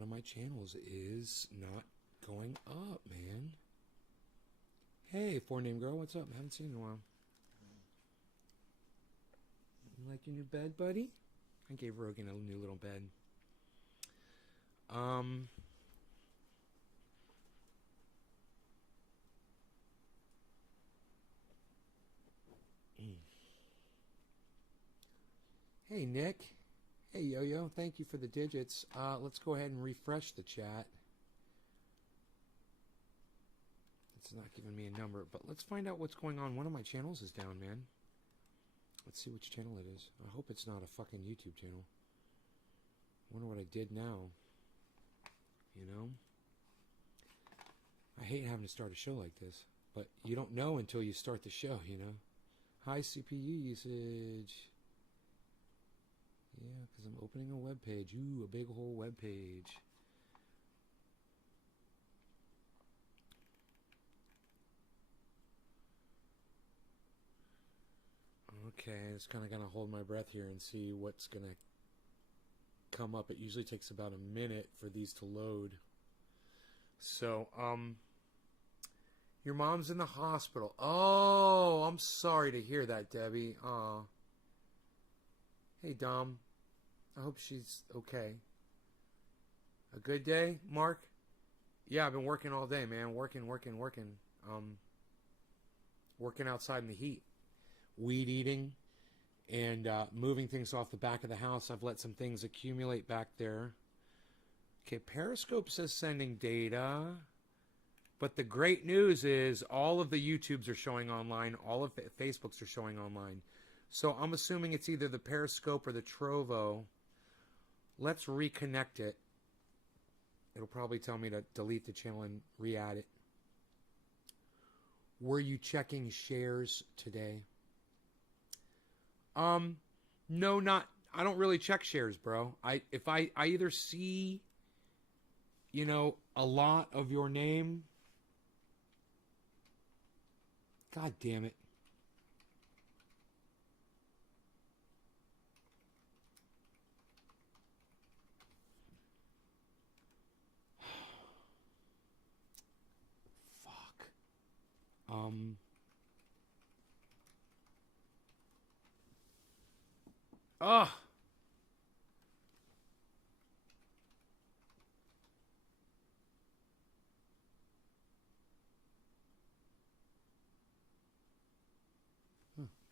one of my channels is not going up, man. Hey, four name girl, what's up? I haven't seen you in a while. You like your new bed, buddy? I gave Rogan a new little bed. Hey, Nick. Hey, Yo-Yo. Thank you for the digits. Let's go ahead and refresh the chat. It's not giving me a number, but let's find out what's going on. One of my channels is down, man. Let's see which channel it is. I hope it's not a fucking YouTube channel. I wonder what I did now. You know? I hate having to start a show like this, but you don't know until you start the show, you know? High CPU usage. Yeah, because I'm opening a web page. Ooh, a big whole web page. Okay, I'm just kind of going to hold my breath here and see what's going to come up. It usually takes about a minute for these to load. So, your mom's in the hospital. Oh, I'm sorry to hear that, Debbie. Aw. Hey, Dom. I hope she's okay. A good day, Mark? Yeah, I've been working all day, man. Working. Working outside in the heat. Weed eating and moving things off the back of the house. I've let some things accumulate back there. Okay, Periscope says sending data. But the great news is all of the YouTubes are showing online. All of Facebooks are showing online. So I'm assuming it's either the Periscope or the Trovo. Let's reconnect it. It'll probably tell me to delete the channel and re-add it. Were you checking shares today? No, not. I don't really check shares, bro. I either see, you know, a lot of your name. God damn it. Fuck. Ugh.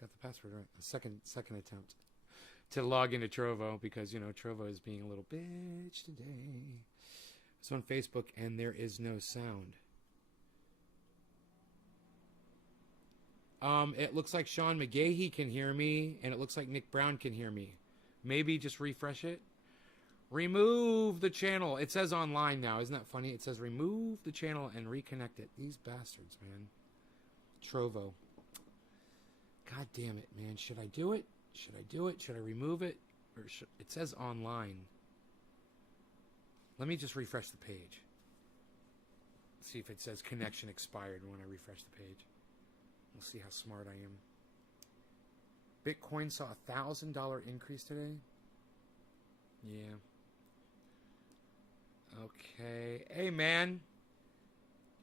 Got the password right. A second attempt to log into Trovo because, you know, Trovo is being a little bitch today. It's on Facebook and there is no sound. It looks like Sean McGahee can hear me, and it looks like Nick Brown can hear me. Maybe just refresh it. Remove the channel. It says online now. Isn't that funny? It says remove the channel and reconnect it. These bastards, man. Trovo. God damn it, man. Should I do it? Should I do it? Should I remove it? Or it says online. Let me just refresh the page. See if it says connection expired when I refresh the page. We'll see how smart I am. Bitcoin saw a $1,000 increase today. Yeah. Okay. Hey, man.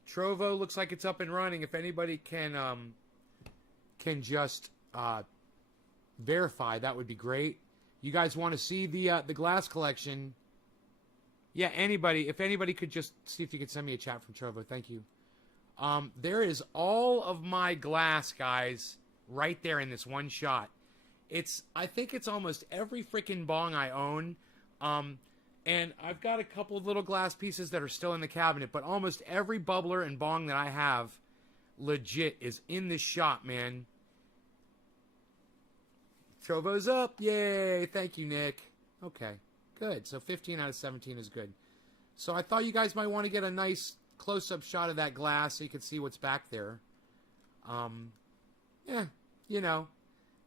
Trovo looks like it's up and running. If anybody can just verify, that would be great. You guys want to see the glass collection? Yeah, anybody. If anybody could just see if you could send me a chat from Trovo. Thank you. There is all of my glass, guys, right there in this one shot. I think it's almost every freaking bong I own. And I've got a couple of little glass pieces that are still in the cabinet, but almost every bubbler and bong that I have legit is in this shot, man. Trovo's up. Yay. Thank you, Nick. Okay, good. So 15 out of 17 is good. So I thought you guys might want to get a nice close-up shot of that glass so you can see what's back there. Yeah, you know,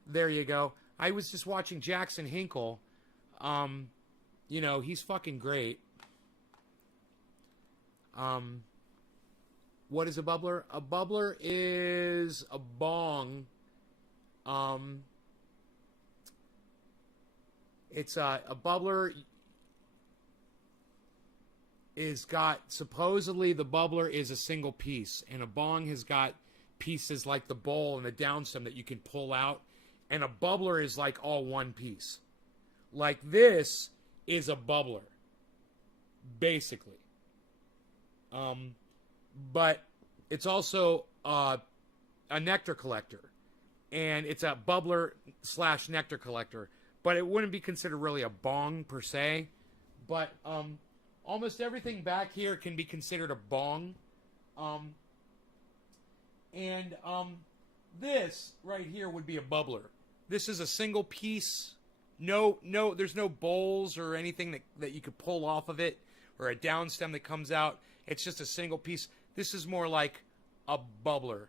there you go. I was just watching Jackson Hinkle. You know, he's fucking great. What is a bubbler? A bubbler is a bong. It's a bubbler. is got, supposedly the bubbler is a single piece, and a bong has got pieces like the bowl and the downstem that you can pull out, and a bubbler is like all one piece. Like this is a bubbler, basically. But it's also a nectar collector, and it's a bubbler / nectar collector, but it wouldn't be considered really a bong per se. But almost everything back here can be considered a bong. This right here would be a bubbler. This is a single piece. No, there's no bowls or anything that you could pull off of it, or a downstem that comes out. It's just a single piece. This is more like a bubbler.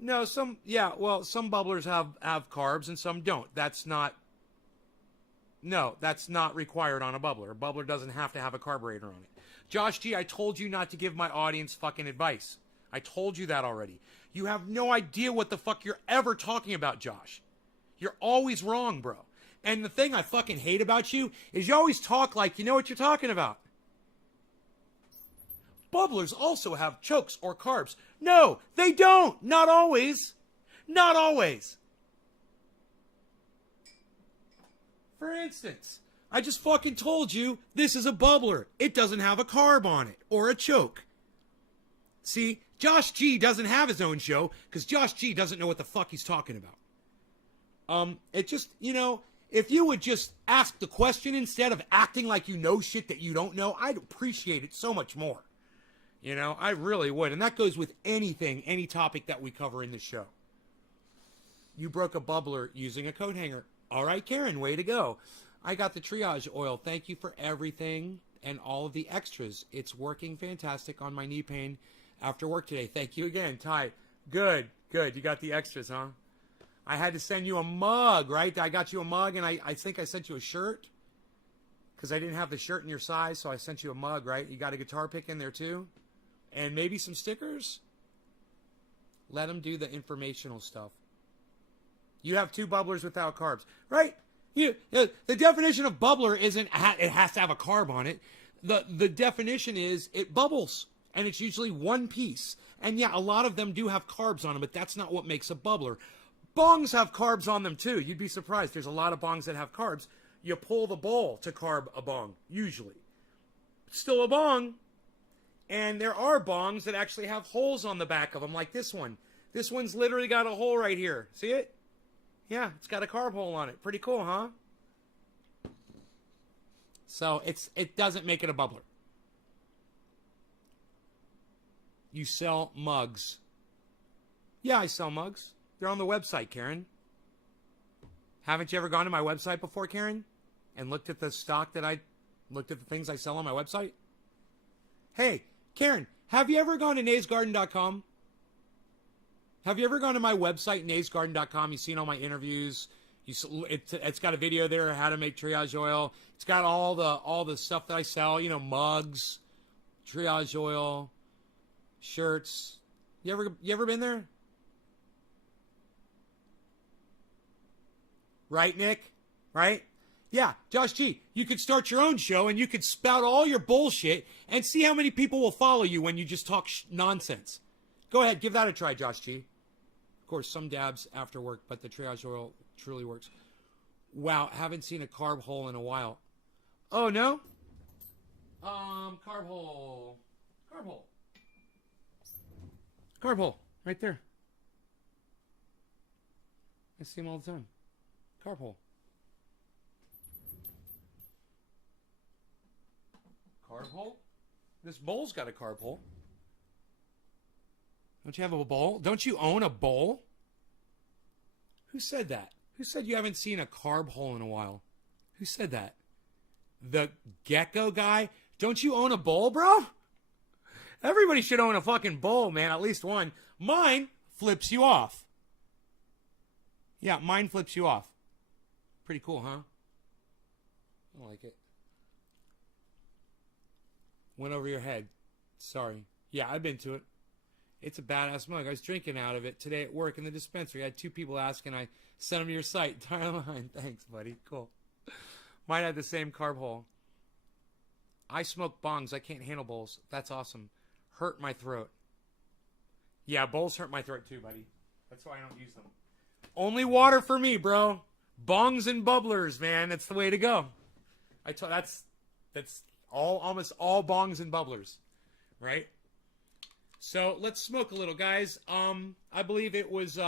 No, some bubblers have carbs and some don't. That's not required on a bubbler. A bubbler doesn't have to have a carburetor on it. Josh G, I told you not to give my audience fucking advice. I told you that already. You have no idea what the fuck you're ever talking about, Josh. You're always wrong, bro. And the thing I fucking hate about you is you always talk like you know what you're talking about. Bubblers also have chokes or carbs. No, they don't. Not always. Not always. For instance, I just fucking told you this is a bubbler. It doesn't have a carb on it or a choke. See, Josh G doesn't have his own show because Josh G doesn't know what the fuck he's talking about. It just, if you would just ask the question instead of acting like you know shit that you don't know, I'd appreciate it so much more. I really would. And that goes with anything, any topic that we cover in the show. You broke a bubbler using a coat hanger. All right, Karen, way to go. I got the triage oil. Thank you for everything and all of the extras. It's working fantastic on my knee pain after work today. Thank you again, Ty. Good. You got the extras, huh? I had to send you a mug, right? I got you a mug, and I think I sent you a shirt because I didn't have the shirt in your size, so I sent you a mug, right? You got a guitar pick in there, too? And maybe some stickers? Let them do the informational stuff. You have 2 bubblers without carbs, right? The definition of bubbler isn't it has to have a carb on it. The definition is it bubbles, and it's usually one piece. And yeah, a lot of them do have carbs on them, but that's not what makes a bubbler. Bongs have carbs on them too. You'd be surprised. There's a lot of bongs that have carbs. You pull the bowl to carb a bong, usually. Still a bong. And there are bongs that actually have holes on the back of them, like this one. This one's literally got a hole right here. See it? Yeah, it's got a carb hole on it. Pretty cool, huh? So it doesn't make it a bubbler. You sell mugs. Yeah, I sell mugs. They're on the website, Karen. Haven't you ever gone to my website before, Karen? And looked at the stock looked at the things I sell on my website? Hey, Karen, have you ever gone to naysgarden.com? Have you ever gone to my website, naysgarden.com? You've seen all my interviews. It's got a video there of how to make triage oil. It's got all the stuff that I sell, mugs, triage oil, shirts. You ever been there? Right, Nick? Right? Yeah, Josh G, you could start your own show and you could spout all your bullshit and see how many people will follow you when you just talk nonsense. Go ahead, give that a try, Josh G. Of course, some dabs after work, but the triage oil truly works. Wow, haven't seen a carb hole in a while. Oh, no? Carb hole. Carb hole, right there. I see them all the time. Carb hole. Carb hole? This bowl's got a carb hole. Don't you have a bowl? Don't you own a bowl? Who said that? Who said you haven't seen a carb hole in a while? Who said that? The gecko guy? Don't you own a bowl, bro? Everybody should own a fucking bowl, man. At least one. Mine flips you off. Yeah, mine flips you off. Pretty cool, huh? I like it. Went over your head. Sorry. Yeah, I've been to it. It's a badass mug. I was drinking out of it today at work in the dispensary. I had 2 people asking. I sent them to your site. Entire line. Thanks, buddy. Cool. Mine had the same carb hole. I smoke bongs. I can't handle bowls. That's awesome. Hurt my throat. Yeah, bowls hurt my throat too, buddy. That's why I don't use them. Only water for me, bro. Bongs and bubblers, man. That's the way to go. That's almost all bongs and bubblers, right? So let's smoke a little, guys. I believe it was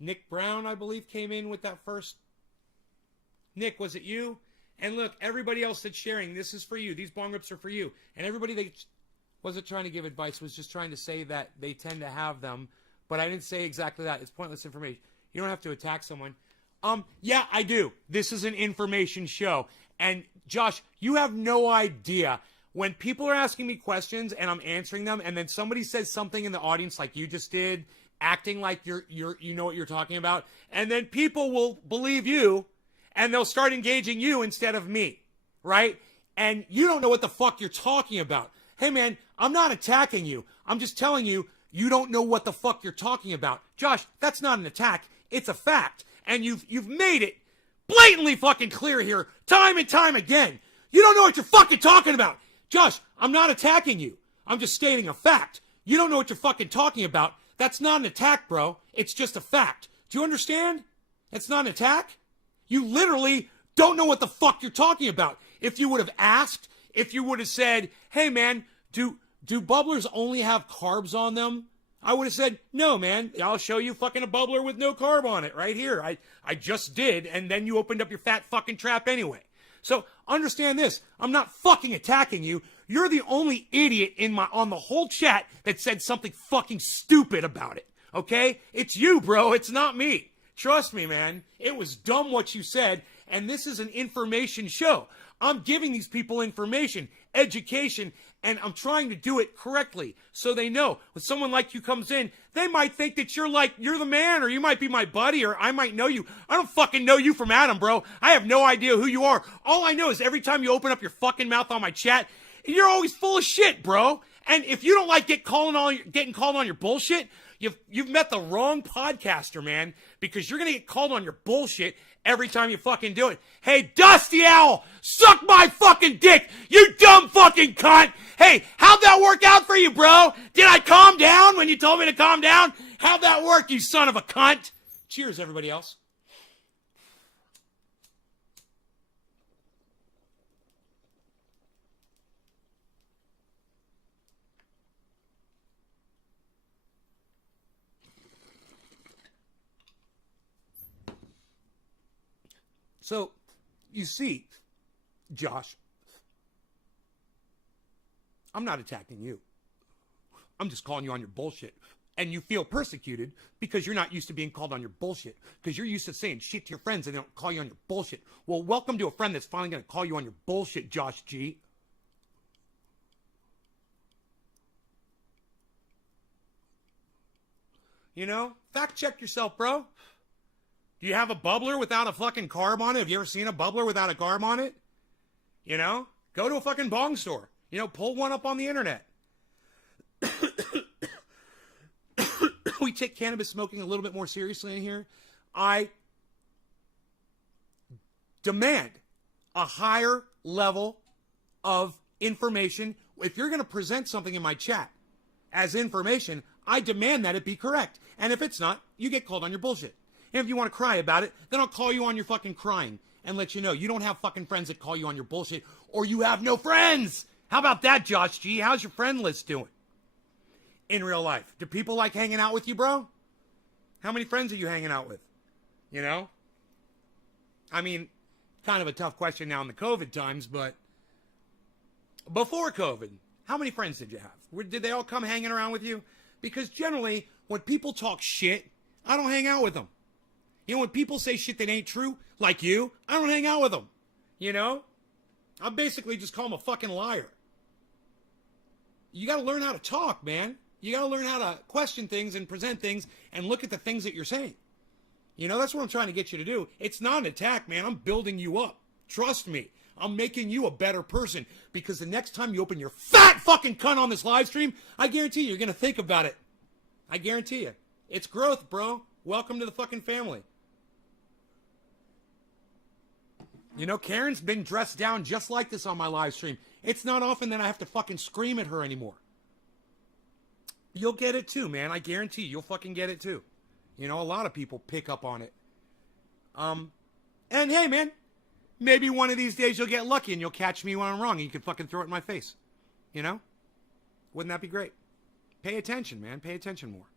Nick Brown, I believe, came in with that first. Nick, was it you? And look, everybody else that's sharing, this is for you. These bong rips are for you. And everybody that wasn't trying to give advice was just trying to say that they tend to have them. But I didn't say exactly that. It's pointless information. You don't have to attack someone. Yeah, I do. This is an information show. And Josh, you have no idea. When people are asking me questions and I'm answering them, and then somebody says something in the audience like you just did, acting like you know what you're talking about, and then people will believe you, and they'll start engaging you instead of me, right? And you don't know what the fuck you're talking about. Hey, man, I'm not attacking you. I'm just telling you, you don't know what the fuck you're talking about. Josh, that's not an attack. It's a fact. And you've made it blatantly fucking clear here time and time again. You don't know what you're fucking talking about. Josh, I'm not attacking you. I'm just stating a fact. You don't know what you're fucking talking about. That's not an attack, bro. It's just a fact. Do you understand? It's not an attack. You literally don't know what the fuck you're talking about. If you would have asked, if you would have said, hey, man, do bubblers only have carbs on them? I would have said, no, man, I'll show you fucking a bubbler with no carb on it right here. I just did, and then you opened up your fat fucking trap anyway. So understand this. I'm not fucking attacking you. You're the only idiot on the whole chat that said something fucking stupid about it. Okay? It's you, bro. It's not me. Trust me, man. It was dumb what you said, and this is an information show. I'm giving these people information, education, and I'm trying to do it correctly so they know. When someone like you comes in, they might think that you're the man, or you might be my buddy, or I might know you. I don't fucking know you from Adam, bro. I have no idea who you are. All I know is every time you open up your fucking mouth on my chat, you're always full of shit, bro. And if you don't like getting called on your bullshit, you've met the wrong podcaster, man, because you're going to get called on your bullshit every time you fucking do it. Hey, Dusty Owl, suck my fucking dick, you dumb fucking cunt. Hey, how'd that work out for you, bro? Did I calm down when you told me to calm down? How'd that work, you son of a cunt? Cheers, everybody else. So, you see, Josh, I'm not attacking you. I'm just calling you on your bullshit. And you feel persecuted because you're not used to being called on your bullshit. Because you're used to saying shit to your friends and they don't call you on your bullshit. Well, welcome to a friend that's finally going to call you on your bullshit, Josh G. You know, fact check yourself, bro. Do you have a bubbler without a fucking carb on it? Have you ever seen a bubbler without a carb on it? You know, go to a fucking bong store. You know, pull one up on the internet. We take cannabis smoking a little bit more seriously in here. I demand a higher level of information. If you're going to present something in my chat as information, I demand that it be correct. And if it's not, you get called on your bullshit. And if you want to cry about it, then I'll call you on your fucking crying and let you know you don't have fucking friends that call you on your bullshit, or you have no friends. How about that, Josh G? How's your friend list doing in real life? Do people like hanging out with you, bro? How many friends are you hanging out with? You know? I mean, kind of a tough question now in the COVID times, but before COVID, how many friends did you have? Did they all come hanging around with you? Because generally, when people talk shit, I don't hang out with them. You know, when people say shit that ain't true, like you, I don't hang out with them. You know? I basically just call them a fucking liar. You got to learn how to talk, man. You got to learn how to question things and present things and look at the things that you're saying. You know, that's what I'm trying to get you to do. It's not an attack, man. I'm building you up. Trust me. I'm making you a better person, because the next time you open your fat fucking cunt on this live stream, I guarantee you're going to think about it. I guarantee you. It's growth, bro. Welcome to the fucking family. You know, Karen's been dressed down just like this on my live stream. It's not often that I have to fucking scream at her anymore. You'll get it too, man. I guarantee you'll fucking get it too. You know, a lot of people pick up on it. And hey, man, maybe one of these days you'll get lucky and you'll catch me when I'm wrong and you can fucking throw it in my face. You know? Wouldn't that be great? Pay attention, man. Pay attention more.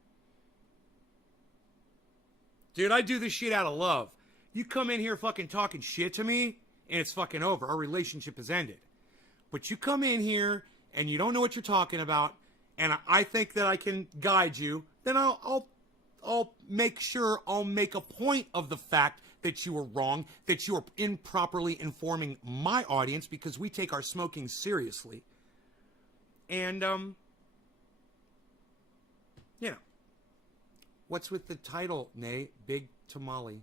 Dude, I do this shit out of love. You come in here fucking talking shit to me, and it's fucking over. Our relationship has ended. But you come in here, and you don't know what you're talking about, and I think that I can guide you, then I'll make sure I'll make a point of the fact that you were wrong, that you are improperly informing my audience, because we take our smoking seriously. And, you know, what's with the title, Nay? Big Tamale.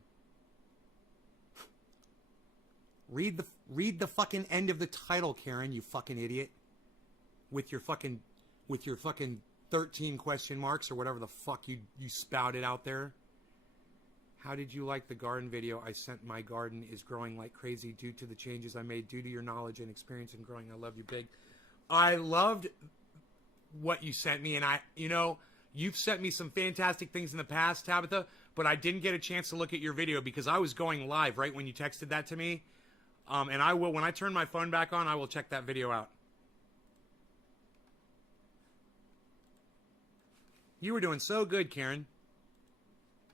Read the fucking end of the title, Karen, you fucking idiot. With your fucking 13 question marks or whatever the fuck you spouted out there. How did you like the garden video I sent? My garden is growing like crazy due to the changes I made, due to your knowledge and experience in growing. I love you big. I loved what you sent me, and you've sent me some fantastic things in the past, Tabitha, but I didn't get a chance to look at your video because I was going live right when you texted that to me. And I will, when I turn my phone back on, I will check that video out. You were doing so good, Karen.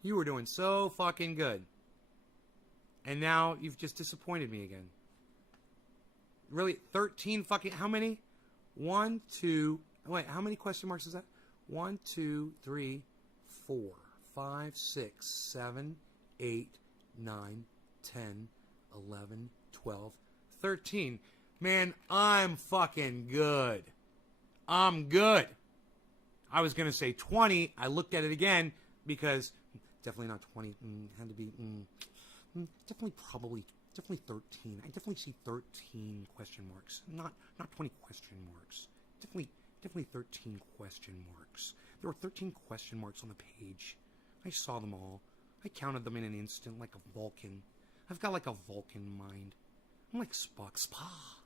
You were doing so fucking good. And now you've just disappointed me again. Really? 13 fucking, how many? 1, 2, wait, how many question marks is that? 1, 2, 3, 4, 5, 6, 7, 8, 9, 10, 11, 12, 13. Man, I'm fucking good. I'm good. I was going to say 20. I looked at it again because definitely not 20. Had to be definitely 13. I definitely see 13 question marks. Not 20 question marks. Definitely 13 question marks. There were 13 question marks on the page. I saw them all. I counted them in an instant like a Vulcan. I've got like a Vulcan mind. I'm like Spock. Spock.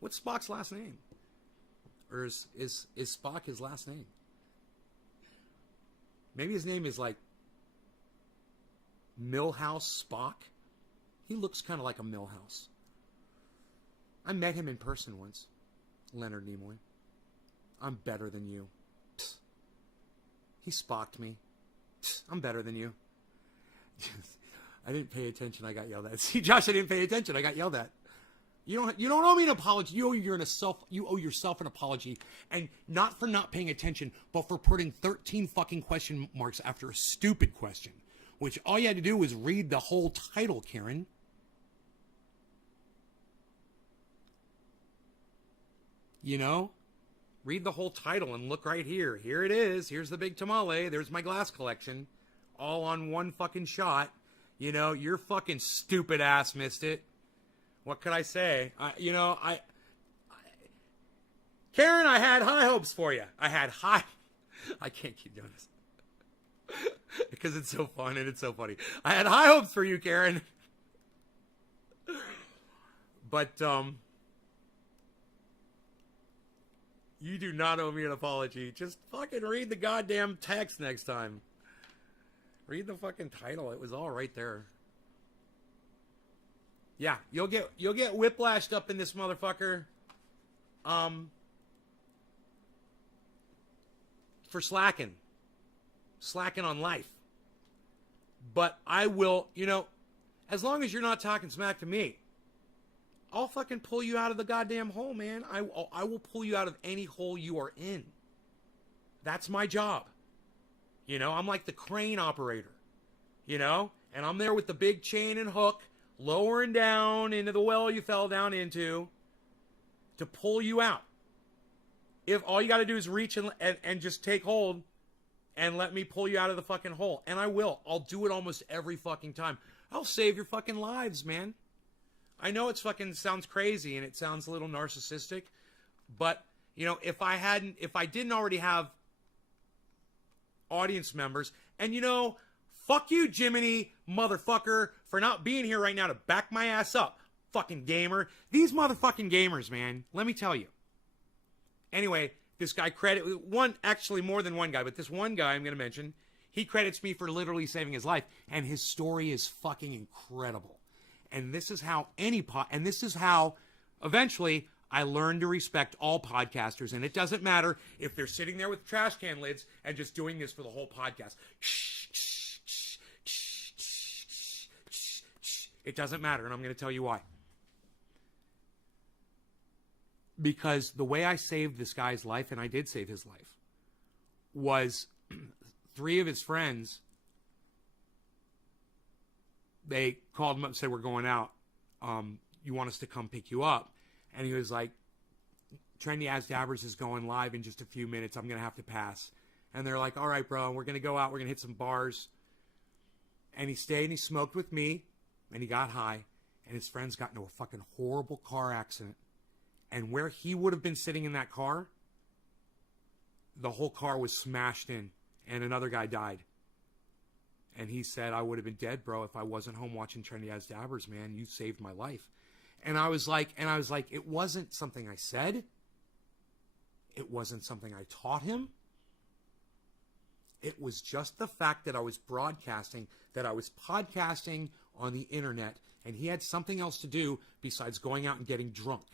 What's Spock's last name? Or is Spock his last name? Maybe his name is like Milhouse Spock. He looks kind of like a Milhouse. I met him in person once. Leonard Nimoy. I'm better than you. Psst. He Spocked me. Psst. I'm better than you. I didn't pay attention. I got yelled at. See, Josh, I didn't pay attention. I got yelled at. You don't owe me an apology. You owe yourself an apology, and not for not paying attention, but for putting 13 fucking question marks after a stupid question, which all you had to do was read the whole title, Karen. You know, read the whole title and look right here. Here it is. Here's the big tamale. There's my glass collection, all on one fucking shot. You know, your fucking stupid ass missed it. What could I say? Karen, I had high hopes for you. I can't keep doing this. Because it's so fun and it's so funny. I had high hopes for you, Karen. But, you do not owe me an apology. Just fucking read the goddamn text next time. Read the fucking title. It was all right there. Yeah, you'll get whiplashed up in this motherfucker. For slacking on life. But I will, as long as you're not talking smack to me, I'll fucking pull you out of the goddamn hole, man. I will pull you out of any hole you are in. That's my job. I'm like the crane operator, and I'm there with the big chain and hook, lowering down into the well you fell down into to pull you out. If all you got to do is reach and just take hold and let me pull you out of the fucking hole. And I will. I'll do it almost every fucking time. I'll save your fucking lives, man. I know it's fucking sounds crazy and it sounds a little narcissistic, but if I didn't already have audience members, and Fuck you, Jiminy, motherfucker, for not being here right now to back my ass up. Fucking gamer. These motherfucking gamers, man. Let me tell you. Anyway, this guy actually more than one guy, but this one guy I'm going to mention, he credits me for literally saving his life. And his story is fucking incredible. And this is how eventually I learned to respect all podcasters. And it doesn't matter if they're sitting there with trash can lids and just doing this for the whole podcast. It doesn't matter, and I'm going to tell you why. Because the way I saved this guy's life, and I did save his life, was 3 of his friends, they called him up and said, we're going out. You want us to come pick you up? And he was like, Trendy As Dabbers is going live in just a few minutes. I'm going to have to pass. And they're like, all right, bro, we're going to go out. We're going to hit some bars. And he stayed and he smoked with me. And he got high, and his friends got into a fucking horrible car accident. And where he would have been sitting in that car, the whole car was smashed in, and another guy died. And he said, I would have been dead, bro, if I wasn't home watching Trendy As Dabbers, man. You saved my life. And I was like, it wasn't something I said. It wasn't something I taught him. It was just the fact that I was broadcasting, that I was podcasting on the internet, and he had something else to do besides going out and getting drunk.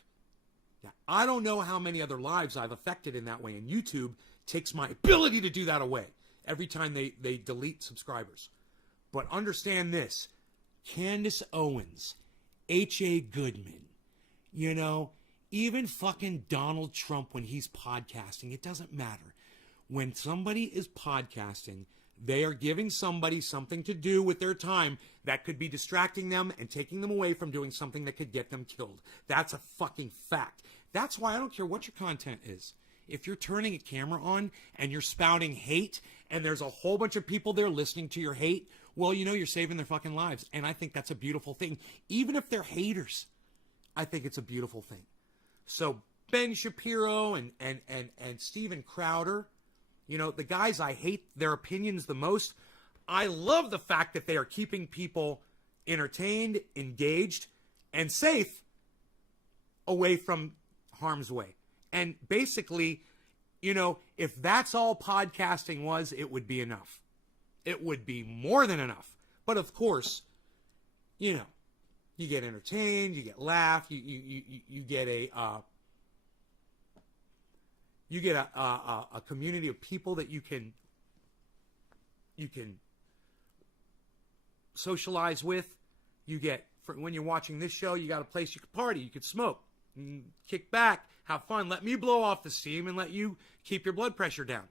Now, I don't know how many other lives I've affected in that way, and YouTube takes my ability to do that away every time they delete subscribers. But understand this, Candace Owens, H.A. Goodman, even fucking Donald Trump when he's podcasting, it doesn't matter. When somebody is podcasting, they are giving somebody something to do with their time that could be distracting them and taking them away from doing something that could get them killed. That's a fucking fact. That's why I don't care what your content is. If you're turning a camera on and you're spouting hate and there's a whole bunch of people there listening to your hate, well, you're saving their fucking lives. And I think that's a beautiful thing. Even if they're haters, I think it's a beautiful thing. So Ben Shapiro and Steven Crowder, the guys I hate their opinions the most, I love the fact that they are keeping people entertained, engaged, and safe away from harm's way. And basically, if that's all podcasting was, it would be enough. It would be more than enough. But of course, you get entertained, you get laughed, you get a community of people that you can socialize with. You get, when you're watching this show, you got a place you can party, you can smoke, kick back, have fun. Let me blow off the steam and let you keep your blood pressure down.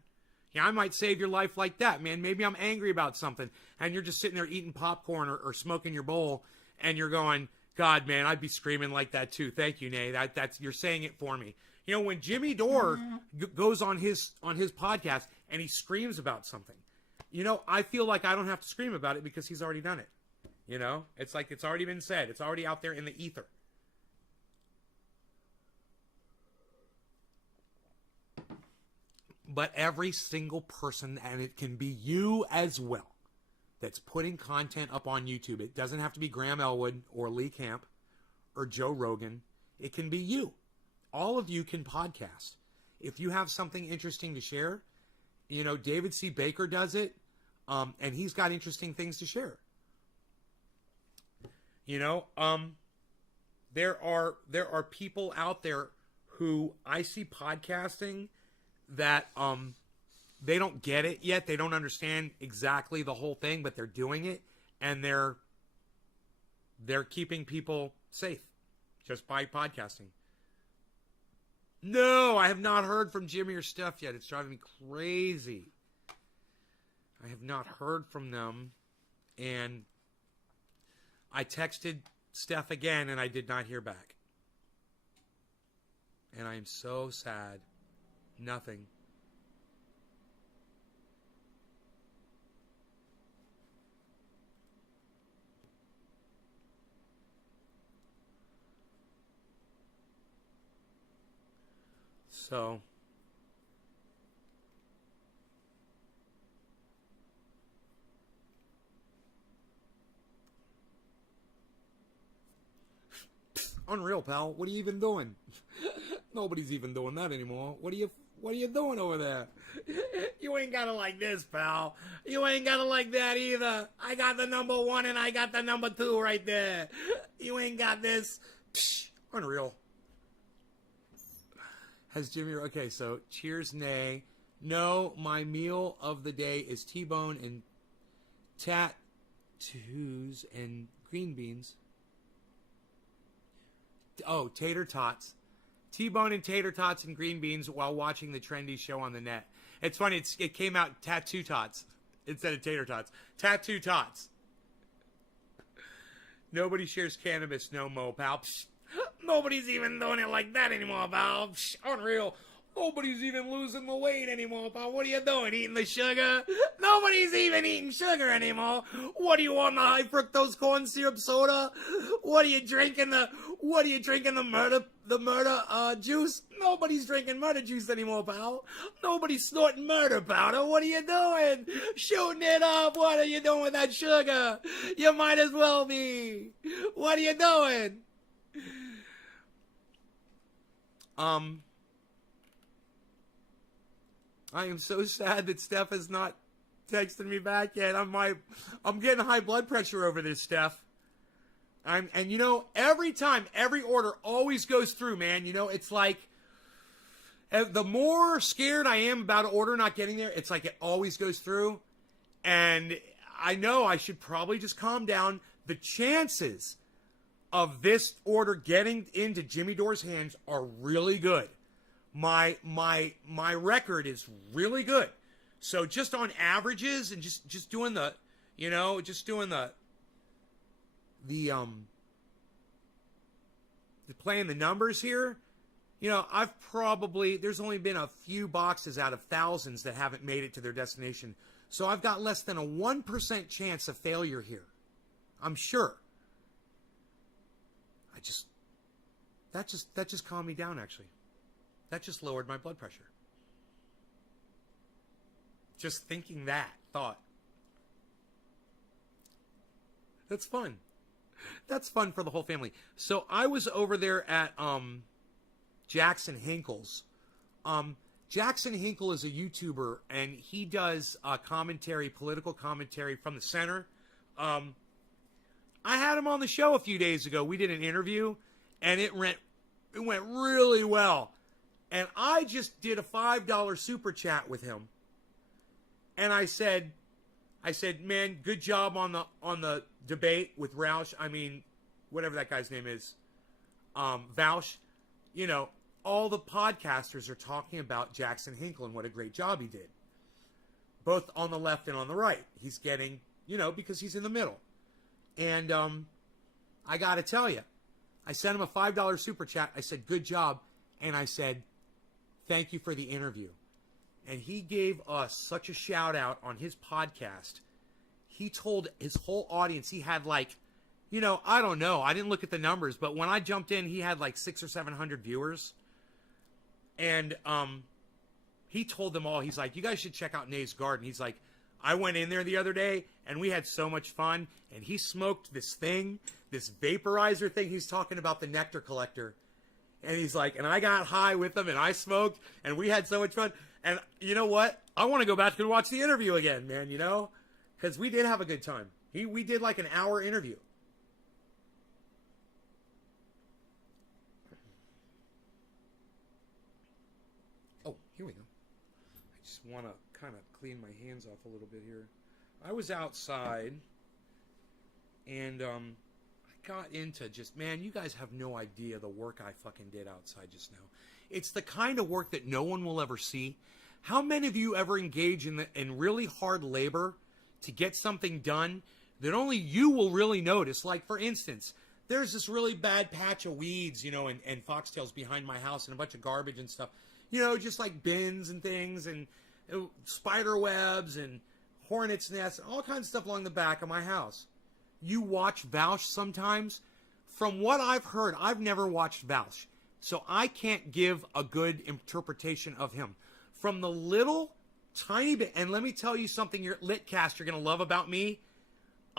Yeah, I might save your life like that, man. Maybe I'm angry about something, and you're just sitting there eating popcorn or smoking your bowl, and you're going, God, man, I'd be screaming like that too. Thank you, Nay. That's you're saying it for me. When Jimmy Dore goes on his podcast and he screams about something, I feel like I don't have to scream about it because he's already done it. It's like it's already been said. It's already out there in the ether. But every single person, and it can be you as well, that's putting content up on YouTube. It doesn't have to be Graham Elwood or Lee Camp or Joe Rogan. It can be you. All of you can podcast. If you have something interesting to share, David C. Baker does it, and he's got interesting things to share. There are people out there who I see podcasting that they don't get it yet. They don't understand exactly the whole thing, but they're doing it, and they're keeping people safe just by podcasting. No, I have not heard from Jimmy or Steph yet. It's driving me crazy. I have not heard from them, and I texted Steph again, and I did not hear back. And I am so sad. Nothing. So, unreal, pal. What are you even doing? Nobody's even doing that anymore. What are you doing over there? You ain't got it like this, pal. You ain't got it like that either. I got the number 1 and I got the number 2 right there. You ain't got this. Psh, unreal. Has Jimmy... Okay, so cheers, nay. No, my meal of the day is T-bone and tattoos and green beans. Oh, tater tots. T-bone and tater tots and green beans while watching the trendy show on the net. It's funny, it came out tattoo tots instead of tater tots. Tattoo tots. Nobody shares cannabis no mo, pal. Psh, nobody's even doing it like that anymore, pal. Psh, unreal. Nobody's even losing the weight anymore, pal. What are you doing? Eating the sugar? Nobody's even eating sugar anymore. What are you on, the high fructose corn syrup soda? What are you drinking? The murder juice? Nobody's drinking murder juice anymore, pal. Nobody's snorting murder powder. What are you doing? Shooting it up. What are you doing with that sugar? You might as well be. What are you doing? I am so sad that Steph has not texted me back yet. I'm getting high blood pressure over this, Steph. And you know, every time, every order always goes through, man. You know, it's like the more scared I am about an order not getting there, it's like it always goes through. And I know I should probably just calm down. The chances of this order getting into Jimmy Dore's hands are really good. My record is really good. So just on averages and just doing the, you know, playing the numbers here, you know, there's only been a few boxes out of thousands that haven't made it to their destination. So I've got less than a 1% chance of failure here. I'm sure. That just calmed me down, actually. That just lowered my blood pressure. Just thinking that thought. That's fun. That's fun for the whole family. So I was over there at Jackson Hinkle's. Jackson Hinkle is a YouTuber, and he does commentary, political commentary from the center. I had him on the show a few days ago. We did an interview, and it went really well. And I just did a $5 super chat with him. And I said, man, good job on the debate with Roush. I mean, whatever that guy's name is, Vaush. You know, all the podcasters are talking about Jackson Hinkle and what a great job he did. Both on the left and on the right. He's getting, you know, because he's in the middle. And I got to tell you, I sent him a $5 super chat. I said, good job. And I said, thank you for the interview. And he gave us such a shout out on his podcast. He told his whole audience he had like, you know, I don't know. I didn't look at the numbers, but when I jumped in, he had like 600 or 700 viewers. And he told them all, he's like, you guys should check out Nay's Garden. He's like, I went in there the other day and we had so much fun. And he smoked this thing, this vaporizer thing. He's talking about the nectar collector. And he's like, and I got high with him and I smoked and we had so much fun. And you know what? I want to go back and watch the interview again, man, you know? Because we did have a good time. We did like an hour interview. Oh, here we go. I just want to kind of clean my hands off a little bit here. I was outside and I got into just, man, you guys have no idea the work I fucking did outside just now. It's the kind of work that no one will ever see. How many of you ever engage in really hard labor to get something done that only you will really notice? Like, for instance, there's this really bad patch of weeds, you know, and foxtails behind my house and a bunch of garbage and stuff. You know, just like bins and things and spider webs and hornets' nests, all kinds of stuff along the back of my house. You watch Vaush sometimes. From what I've heard, I've never watched Vaush, so I can't give a good interpretation of him. From the little tiny bit, and let me tell you something, your Litcast, you're going to love about me.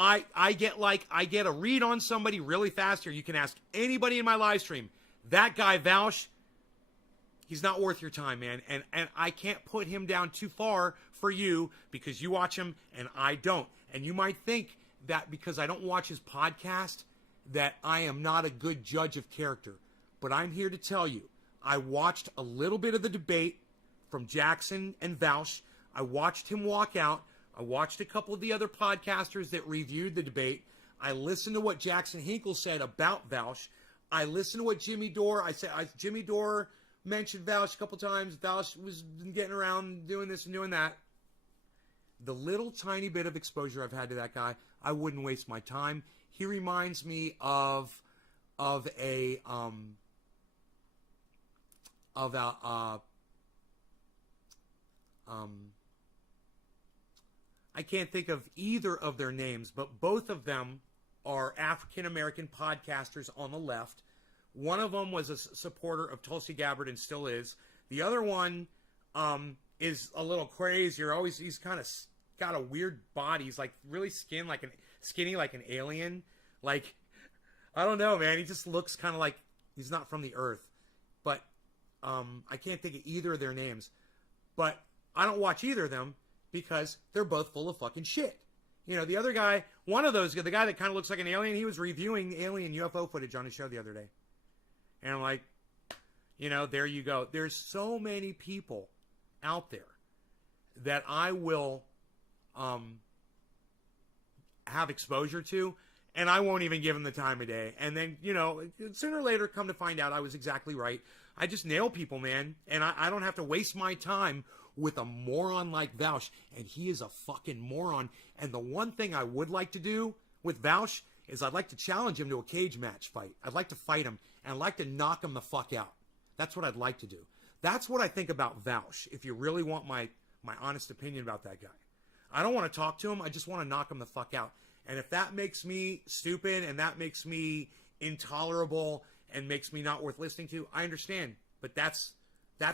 I get a read on somebody really fast here. You can ask anybody in my live stream. That guy, Vaush, he's not worth your time, man. And I can't put him down too far for you because you watch him and I don't. And you might think that because I don't watch his podcast that I am not a good judge of character. But I'm here to tell you, I watched a little bit of the debate from Jackson and Vaush. I watched him walk out. I watched a couple of the other podcasters that reviewed the debate. I listened to what Jackson Hinkle said about Vaush. I listened to what Jimmy Dore, Jimmy Dore mentioned Vaush a couple times. Vaush was getting around doing this and doing that. The little tiny bit of exposure I've had to that guy, I wouldn't waste my time. He reminds me of a I can't think of either of their names, but both of them are African-American podcasters on the left. One of them was a supporter of Tulsi Gabbard and still is. The other one is a little crazier. He's kind of got a weird body. He's like really skinny like an alien. Like, I don't know, man. He just looks kind of like he's not from the earth. But I can't think of either of their names. But I don't watch either of them because they're both full of fucking shit. You know, the other guy, one of those, the guy that kind of looks like an alien, he was reviewing alien UFO footage on his show the other day. And I'm like, you know, there you go. There's so many people out there that I will have exposure to, and I won't even give them the time of day. And then, you know, sooner or later come to find out I was exactly right. I just nail people, man. And I don't have to waste my time with a moron like Vaush. And he is a fucking moron. And the one thing I would like to do with Vaush is I'd like to challenge him to a cage match fight. I'd like to fight him, and I'd like to knock him the fuck out. That's what I'd like to do. That's what I think about Vaush, if you really want my honest opinion about that guy. I don't want to talk to him. I just want to knock him the fuck out. And if that makes me stupid and that makes me intolerable and makes me not worth listening to, I understand. But that's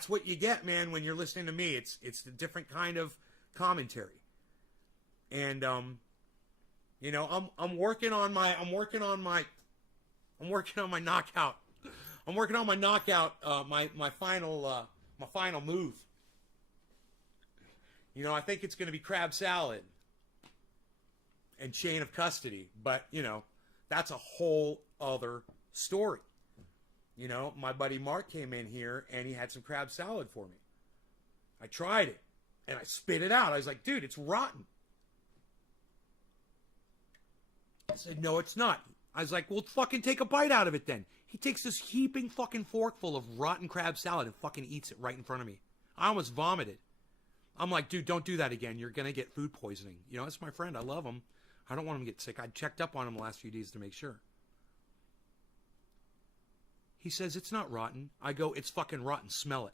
what you get, man, when you're listening to me. It's a different kind of commentary. And you know, I'm working on my knockout. I'm working on my knockout, my final move. You know, I think it's going to be crab salad and chain of custody, but you know, that's a whole other story. You know, my buddy Mark came in here and he had some crab salad for me. I tried it and I spit it out. I was like, dude, it's rotten. I said, no, it's not. I was like, well, fucking take a bite out of it then. He takes this heaping fucking forkful of rotten crab salad and fucking eats it right in front of me. I almost vomited. I'm like, dude, don't do that again. You're going to get food poisoning. You know, that's my friend. I love him. I don't want him to get sick. I checked up on him the last few days to make sure. He says, it's not rotten. I go, it's fucking rotten. Smell it.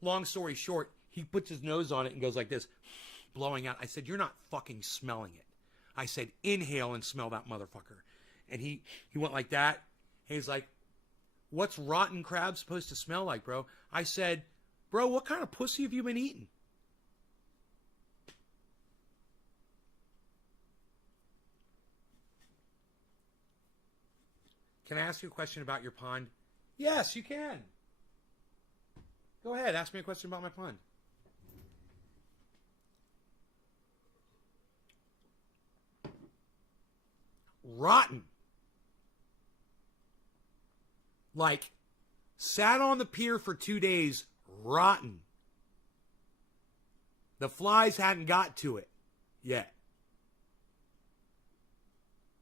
Long story short, he puts his nose on it and goes like this, blowing out. I said, you're not fucking smelling it. I said, inhale and smell that motherfucker. And he went like that. And he's like, what's rotten crab supposed to smell like, bro? I said, bro, what kind of pussy have you been eating? Can I ask you a question about your pond? Yes, you can. Go ahead, ask me a question about my pond. Rotten. Like, sat on the pier for 2 days, rotten. The flies hadn't got to it yet.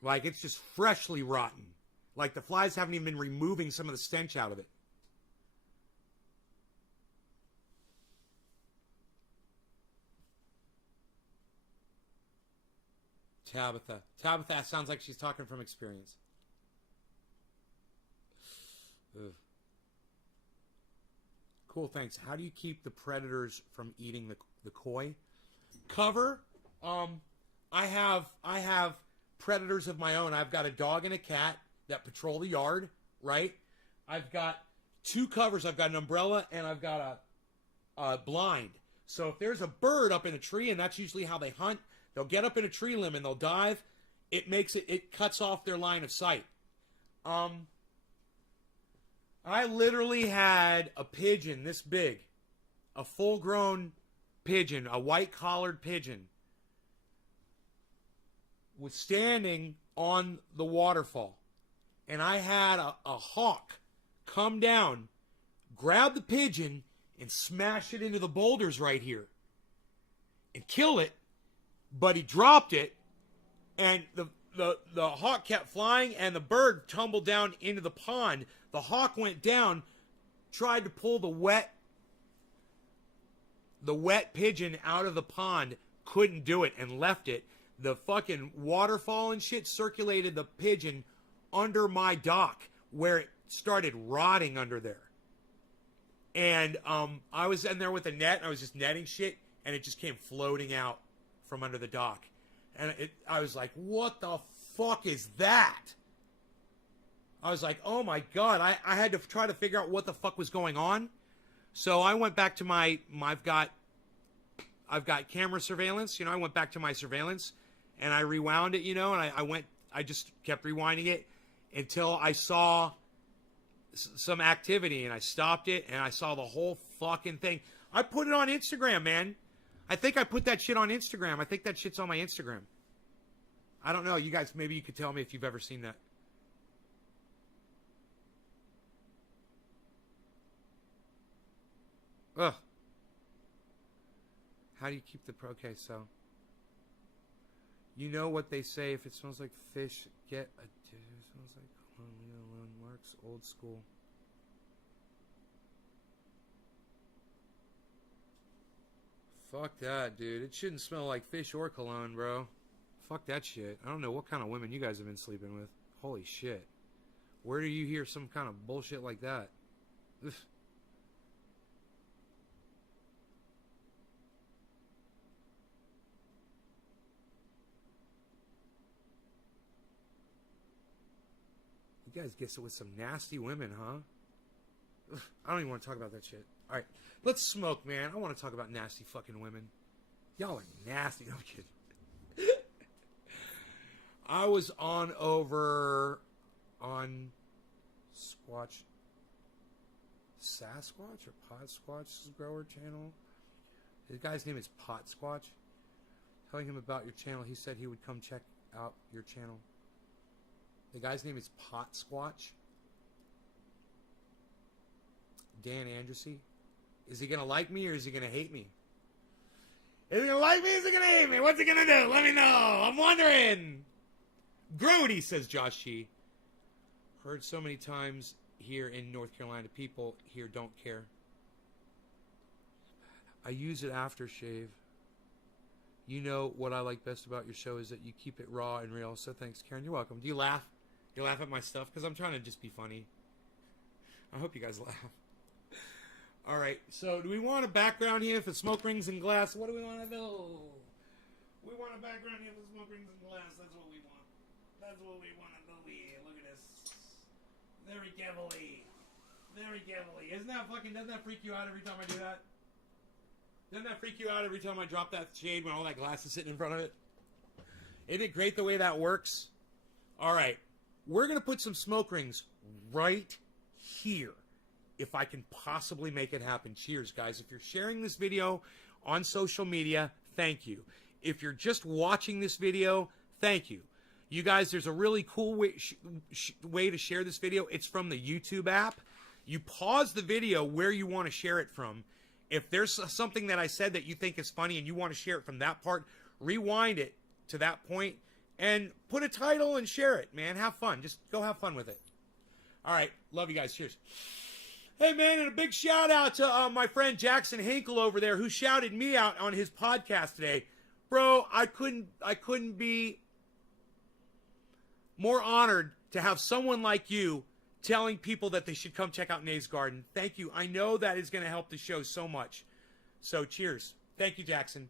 Like, it's just freshly rotten. Like, the flies haven't even been removing some of the stench out of it. Tabitha sounds like she's talking from experience. Ugh. Cool, thanks. How do you keep the predators from eating the koi? Cover. I have predators of my own. I've got a dog and a cat that patrol the yard, right? I've got 2 covers. I've got an umbrella and I've got a blind. So if there's a bird up in a tree, and that's usually how they hunt, they'll get up in a tree limb and they'll dive. it cuts off their line of sight. I literally had a pigeon this big, a full-grown pigeon, a white-collared pigeon, was standing on the waterfall. And I had a hawk come down, grab the pigeon, and smash it into the boulders right here. And kill it, but he dropped it, and the hawk kept flying, and the bird tumbled down into the pond. The hawk went down, tried to pull the wet pigeon out of the pond, couldn't do it, and left it. The fucking waterfall and shit circulated the pigeon under my dock, where it started rotting under there. And I was in there with a net, and I was just netting shit, and it just came floating out from under the dock. And I was like, what the fuck is that? I was like, oh my God. I had to try to figure out what the fuck was going on. So I went back to I've got camera surveillance. I went back to my surveillance, and I rewound it, and I just kept rewinding it until I saw some activity, and I stopped it, and I saw the whole fucking thing. I put it on Instagram, man. I think I put that shit on Instagram. I think that shit's on my Instagram. I don't know. You guys, maybe you could tell me if you've ever seen that. Ugh. How do you keep the... Okay, so... You know what they say. If it smells like fish, get a... It smells like cologne. Marks, old school. Fuck that, dude. It shouldn't smell like fish or cologne, bro. Fuck that shit. I don't know what kind of women you guys have been sleeping with. Holy shit. Where do you hear some kind of bullshit like that? Ugh. You guys get it with some nasty women, huh? Ugh. I don't even want to talk about that shit. All right. Let's smoke, man. I want to talk about nasty fucking women. Y'all are nasty. No, I'm kidding. I was on Squatch, Sasquatch or Pot Squatch's grower channel. The guy's name is Pot Squatch. Telling him about your channel, he said he would come check out your channel. The guy's name is Pot Squatch. Dan Andressy. Is he gonna like me or is he gonna hate me? Is he gonna like me or is he gonna hate me? What's he gonna do? Let me know. I'm wondering. Grody, says Josh G. Heard so many times here in North Carolina, people here don't care. I use it after shave. You know what I like best about your show is that you keep it raw and real. So thanks, Karen. You're welcome. Do you laugh? You laugh at my stuff? Because I'm trying to just be funny. I hope you guys laugh. All right. So do we want a background here for smoke rings and glass? What do we want to do? We want a background here for smoke rings and glass. That's what we want. That's what we want to do here. Look at this. Very carefully. Very carefully. Doesn't that freak you out every time I do that? Doesn't that freak you out every time I drop that shade when all that glass is sitting in front of it? Isn't it great the way that works? All right. We're going to put some smoke rings right here, if I can possibly make it happen. Cheers, guys. If you're sharing this video on social media, thank you. If you're just watching this video, thank you. You guys, there's a really cool way to share this video. It's from the YouTube app. You pause the video where you want to share it from. If there's something that I said that you think is funny and you want to share it from that part, rewind it to that point and put a title and share it, man. Have fun. Just go have fun with it. All right. Love you guys. Cheers. Hey, man, and a big shout out to my friend Jackson Hinkle over there who shouted me out on his podcast today. Bro, I couldn't be more honored to have someone like you telling people that they should come check out Nate's Garden. Thank you. I know that is going to help the show so much. So cheers. Thank you, Jackson.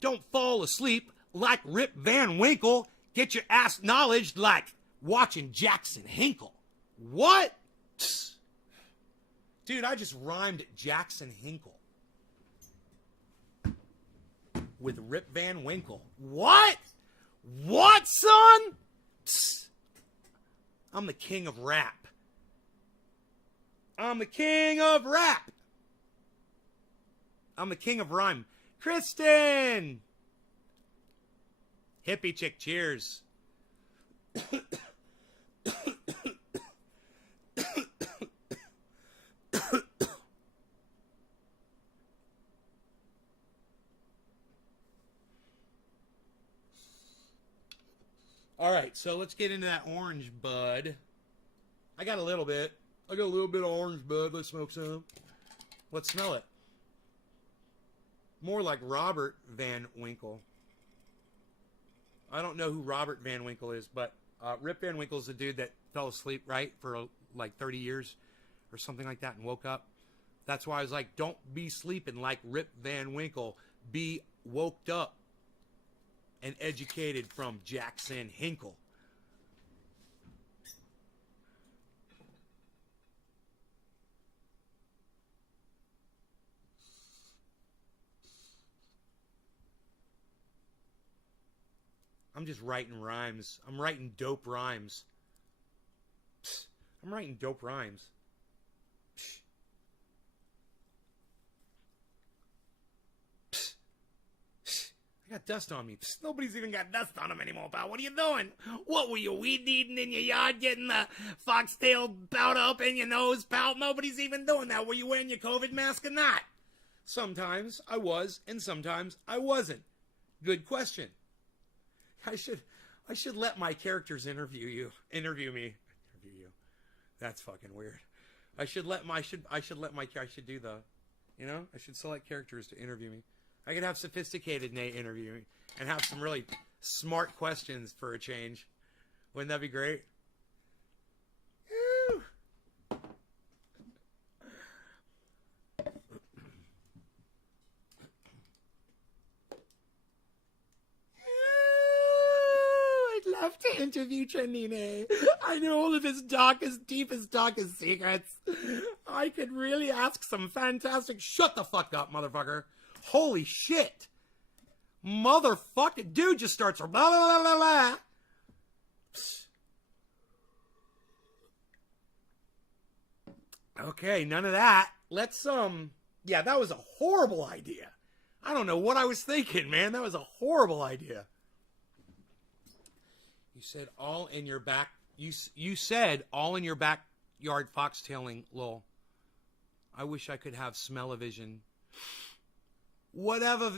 Don't fall asleep like Rip Van Winkle. Get your ass knowledge like watching Jackson Hinkle. What? Psst. Dude, I just rhymed Jackson Hinkle with Rip Van Winkle. What? What, son? Psst. I'm the king of rap. I'm the king of rap. I'm the king of rhyme. Kristen! Hippie chick, cheers. All right, so let's get into that orange bud. I got a little bit. I got a little bit of orange bud. Let's smoke some. Let's smell it. More like Robert Van Winkle. I don't know who Robert Van Winkle is, but Rip Van Winkle is the dude that fell asleep, right, for like 30 years or something like that and woke up. That's why I was like, don't be sleeping like Rip Van Winkle. Be woked up and educated from Jackson Hinkle. I'm just writing rhymes. I'm writing dope rhymes. Psst. I'm writing dope rhymes. Psst. Psst. Psst. I got dust on me. Psst. Nobody's even got dust on them anymore, pal. What are you doing? What were you, weed eating in your yard, getting the foxtail powder up in your nose, pal? Nobody's even doing that. Were you wearing your COVID mask or not? Sometimes I was, and sometimes I wasn't. Good question. I should let my characters interview me. Interview you. That's fucking weird. I should do the, I should select characters to interview me. I could have sophisticated Nate interview me and have some really smart questions for a change. Wouldn't that be great? Woo. Love to interview Janine. I know all of his darkest, deepest, darkest secrets. I could really ask some fantastic... Shut the fuck up, motherfucker. Holy shit. Motherfucker. Dude just starts... Blah, blah, blah, blah, blah. Okay, none of that. Let's, Yeah, that was a horrible idea. I don't know what I was thinking, man. That was a horrible idea. You said all in your back. You said all in your backyard foxtailing, lol. I wish I could have smell-o-vision. Whatever,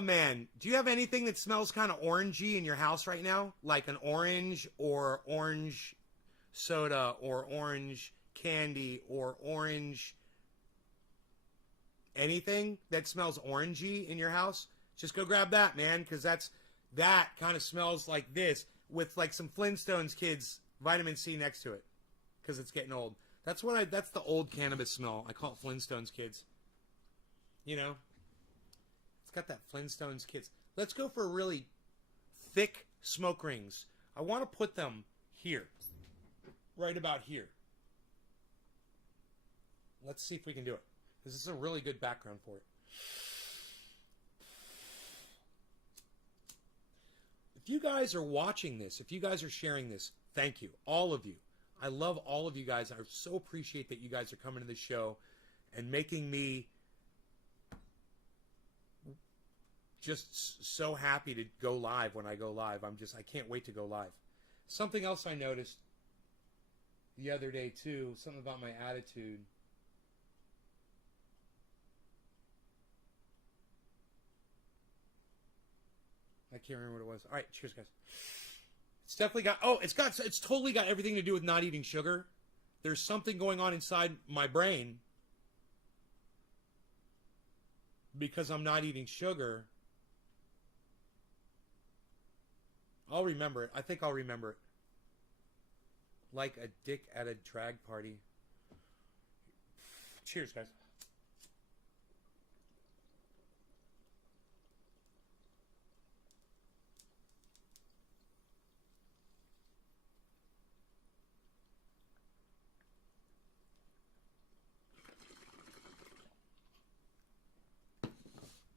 man. Do you have anything that smells kind of orangey in your house right now? Like an orange or orange soda or orange candy or orange anything that smells orangey in your house? Just go grab that, man, because that kind of smells like this. With like some Flintstones kids vitamin C next to it, because it's getting old. That's the old cannabis smell. I call it Flintstones kids. It's got that Flintstones kids. Let's go for really thick smoke rings. I want to put them here, right about here. Let's see if we can do it. This is a really good background for it. If you guys are watching this, if you guys are sharing this, thank you. All of you. I love all of you guys. I so appreciate that you guys are coming to the show and making me just so happy to go live when I go live. I can't wait to go live. Something else I noticed the other day too, something about my attitude. I can't remember what it was. All right, cheers, guys. It's definitely got... Oh, it's totally got everything to do with not eating sugar. There's something going on inside my brain because I'm not eating sugar. I'll remember it. I think I'll remember it. Like a dick at a drag party. Cheers, guys.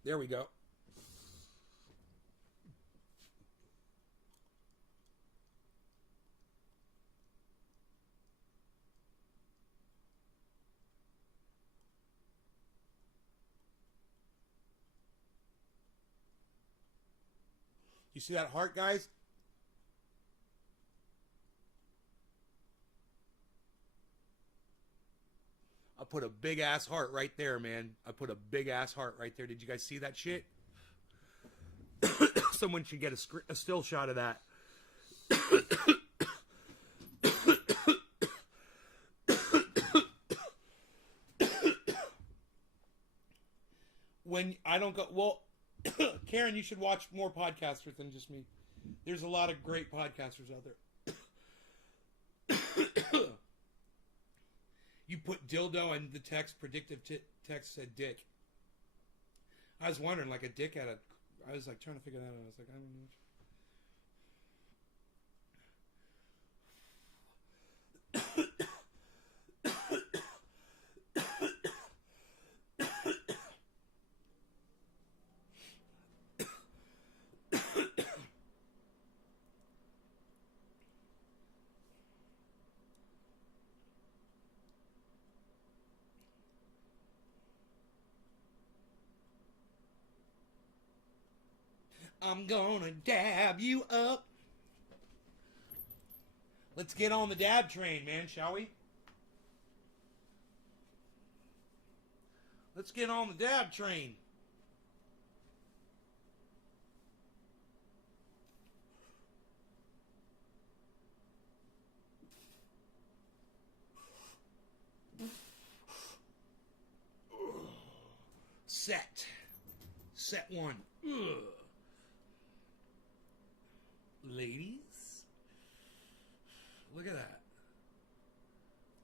There we go. You see that heart, guys? I put a big ass heart right there, man. I put a big ass heart right there. Did you guys see that shit? Someone should get a still shot of that. When I don't go, well, Karen, you should watch more podcasters than just me. There's a lot of great podcasters out there. You put dildo and the text, predictive text said dick. I was wondering, like a dick at a... I was like trying to figure that out. I was like, I don't know. I'm gonna dab you up. Let's get on the dab train, man, shall we? Let's get on the dab train. Set one. Ugh. Ladies, look at that.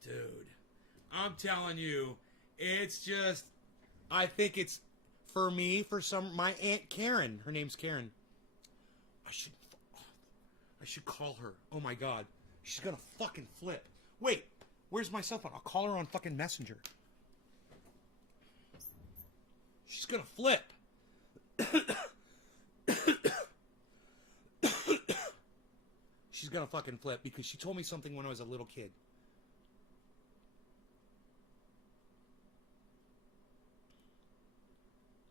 Dude, I'm telling you, it's just, I think it's, for me, my Aunt Karen, her name's Karen. I should call her. Oh my God. She's gonna fucking flip. Wait, where's my cell phone? I'll call her on fucking Messenger. She's gonna flip. She's gonna fucking flip because she told me something when I was a little kid.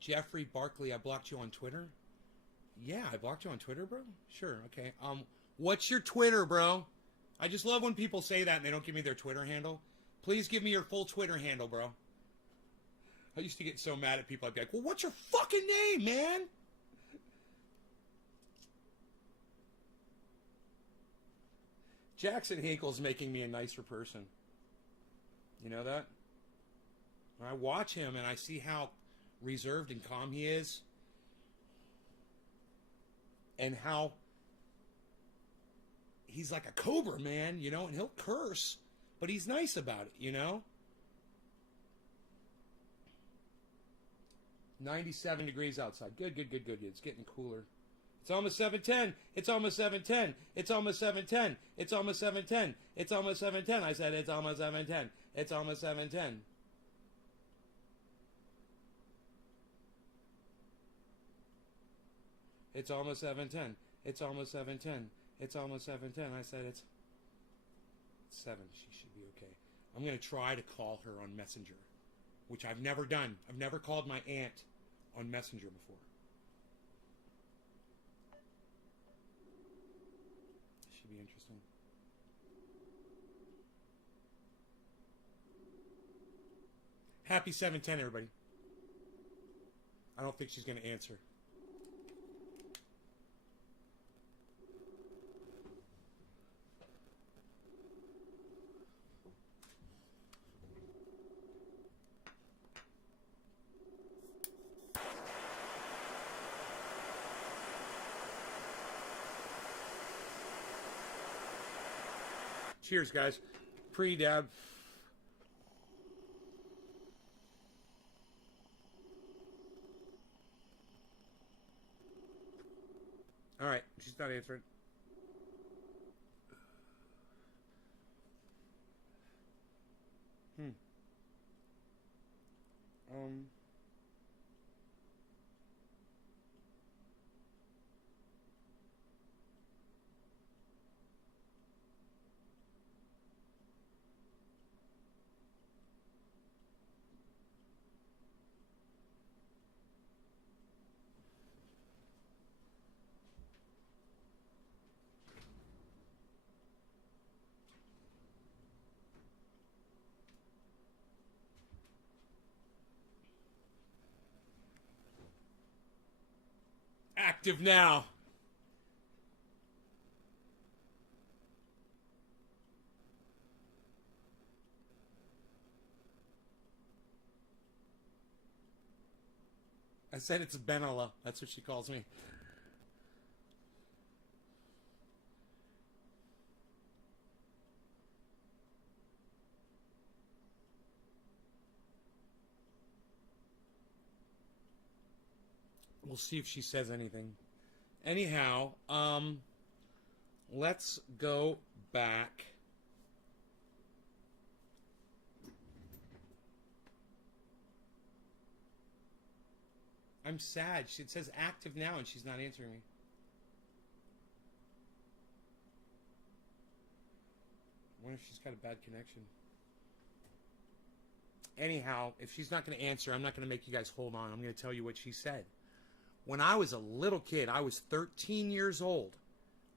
Jeffrey Barkley, I blocked you on Twitter. Yeah, I blocked you on Twitter, bro. Sure, okay. What's your Twitter, bro? I just love when people say that and they don't give me their Twitter handle. Please give me your full Twitter handle, bro. I used to get so mad at people. I'd be like, well, what's your fucking name, man? Jackson Hinkle's making me a nicer person. You know that? When I watch him and I see how reserved and calm he is, and how he's like a cobra, man, you know, and he'll curse, but he's nice about it, you know? 97 degrees outside. Good. It's getting cooler. It's almost 7:10. It's almost 7:10. It's almost 7:10. It's almost 7:10. It's almost 7:10. I said it's almost 7:10. It's almost 7:10. It's almost 7:10. It's almost 7:10. It's almost 7:10. I said it's 7. She should be okay. I'm going to try to call her on Messenger, which I've never done. I've never called my aunt on Messenger before. Should be interesting. Happy 7:10, everybody. I don't think she's going to answer. Cheers, guys. Pre-dab. All right, she's not answering. Active now. I said it's Benella. That's what she calls me. We'll see if she says anything. Anyhow, let's go back. I'm sad. It says active now and she's not answering me. I wonder if she's got a bad connection. Anyhow, if she's not going to answer, I'm not going to make you guys hold on. I'm going to tell you what she said. When I was a little kid, I was 13 years old,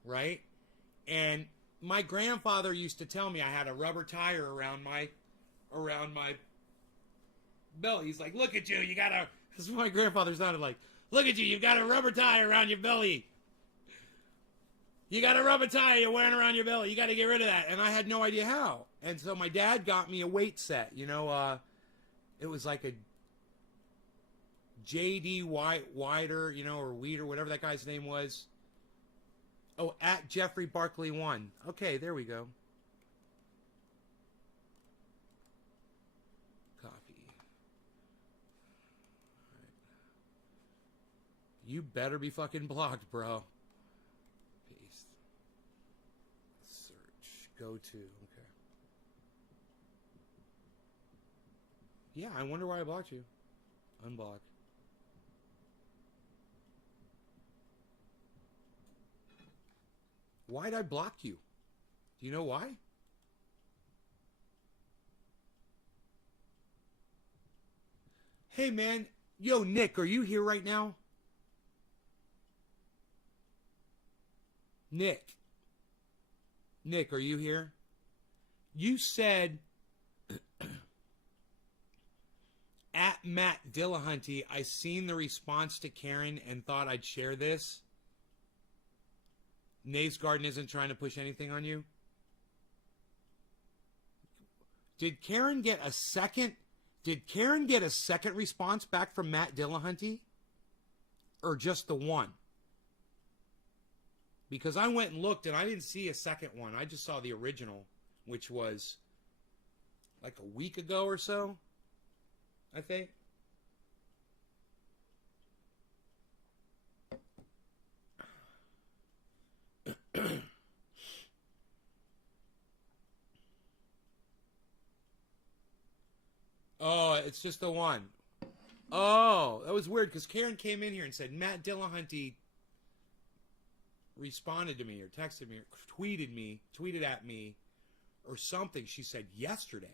right? And my grandfather used to tell me I had a rubber tire around my belly. He's like, look at you, you got a... This is what my grandfather sounded like. Look at you, you've got a rubber tire around your belly. You got a rubber tire you're wearing around your belly. You got to get rid of that. And I had no idea how. And so my dad got me a weight set. You know, it was like a J.D. Wider, you know, or Weeder, whatever that guy's name was. Oh, at Jeffrey Barkley 1. Okay, there we go. Copy. All right. You better be fucking blocked, bro. Paste. Search. Go to. Okay. Yeah, I wonder why I blocked you. Unblock. Why'd I block you? Do you know why? Hey, man. Yo, Nick, are you here right now? Nick. Nick, are you here? You said at Matt Dillahunty, I seen the response to Karen and thought I'd share this. Nave's Garden isn't trying to push anything on you. Did Karen get a second response back from Matt Dillahunty? Or just the one? Because I went and looked and I didn't see a second one. I just saw the original, which was like a week ago or so, I think. Oh, it's just the one. Oh, that was weird because Karen came in here and said Matt Dillahunty responded to me or texted me or tweeted at me or something. She said yesterday.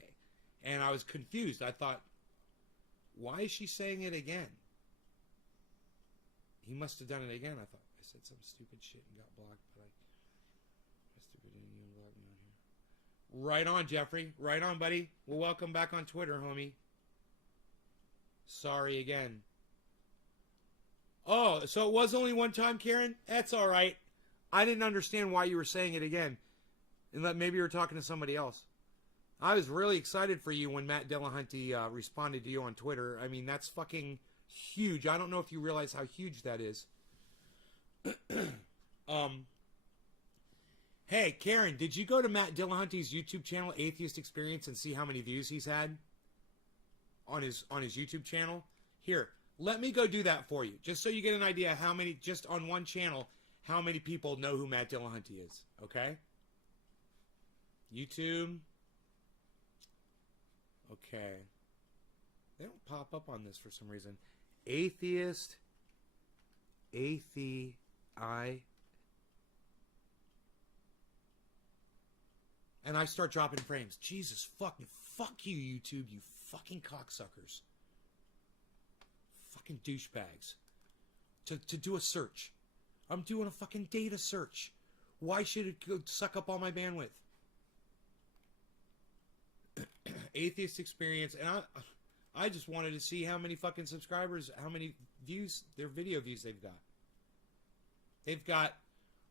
And I was confused. I thought, why is she saying it again? He must have done it again. I thought I said some stupid shit and got blocked, but right on, Jeffrey. Right on, buddy. Well, welcome back on Twitter, homie. Sorry again. Oh, so it was only one time, Karen? That's all right. I didn't understand why you were saying it again. And maybe you were talking to somebody else. I was really excited for you when Matt Dillahunty responded to you on Twitter. I mean, that's fucking huge. I don't know if you realize how huge that is. Hey, Karen, did you go to Matt Dillahunty's YouTube channel, Atheist Experience, and see how many views he's had on his YouTube channel? Here, let me go do that for you, just so you get an idea how many, just on one channel, how many people know who Matt Dillahunty is, okay? YouTube. Okay. They don't pop up on this for some reason. Atheist. And I start dropping frames. Jesus fucking fuck you, YouTube, you fucking cocksuckers. Fucking douchebags. To do a search. I'm doing a fucking data search. Why should it go suck up all my bandwidth? Atheist Experience, and I just wanted to see how many fucking subscribers, how many views, their video views they've got. They've got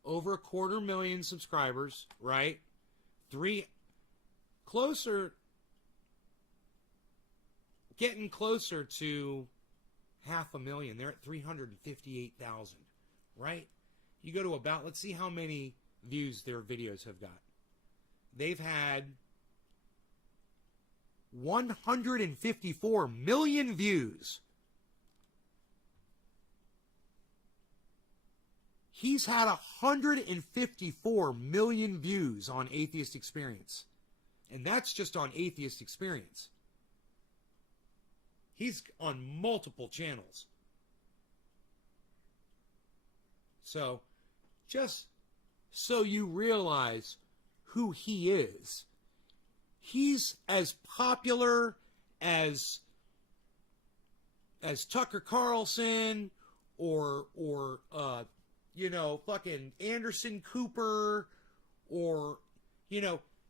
over 250,000 subscribers, right? Closer, getting closer to 500,000. They're at 358,000, right? You go to about, let's see how many views their videos have got. They've had 154 million views. He's had 154 million views on Atheist Experience. And that's just on Atheist Experience. He's on multiple channels. So, just so you realize who he is, he's as popular as Tucker Carlson or fucking Anderson Cooper, or,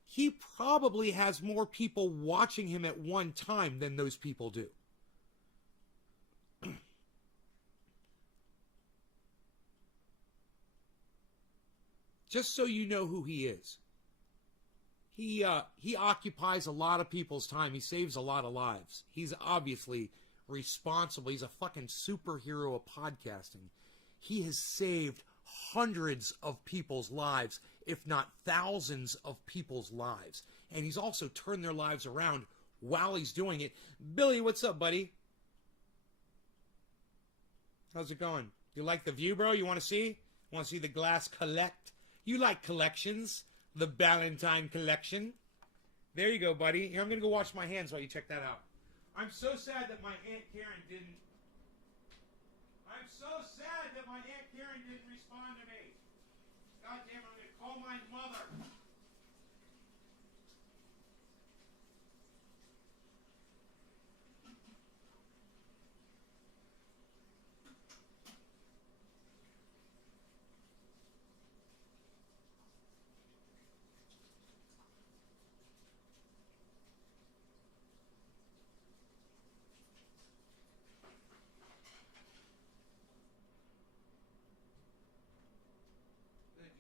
he probably has more people watching him at one time than those people do. Just so you know who he is. He occupies a lot of people's time. He saves a lot of lives. He's obviously responsible. He's a fucking superhero of podcasting. He has saved hundreds of people's lives, if not thousands of people's lives. And he's also turned their lives around while he's doing it. Billy, what's up, buddy? How's it going? You like the view, bro? You want to see? Want to see the glass collect? You like collections. The Ballantine collection. There you go, buddy. Here, I'm going to go wash my hands while you check that out. I'm so sad that my Aunt Karen didn't... I'm so sad that my Aunt Karen didn't respond to me. God damn it, I'm going to call my mother.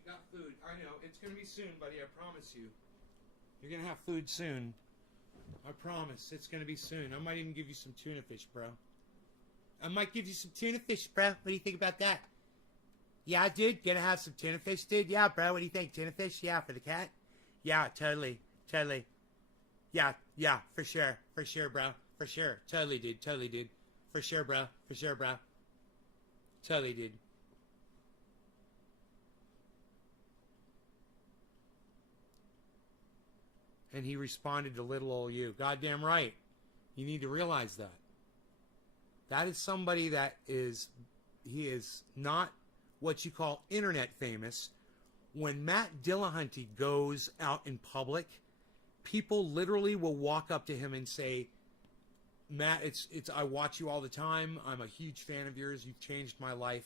Got food. I know. It's going to be soon, buddy. I promise you. You're going to have food soon. I promise. It's going to be soon. I might even give you some tuna fish, bro. I might give you some tuna fish, bro. What do you think about that? Yeah, dude. Gonna have some tuna fish, dude? Yeah, bro. What do you think? Tuna fish? Yeah, for the cat? Yeah, totally. Totally. Yeah, for sure. For sure, bro. For sure. Totally, dude. Totally, dude. For sure, bro. For sure, bro. Totally, dude. And he responded to little old you. Goddamn right. You need to realize that. That is somebody that he is not what you call internet famous. When Matt Dillahunty goes out in public, people literally will walk up to him and say, Matt, it's I watch you all the time. I'm a huge fan of yours. You've changed my life.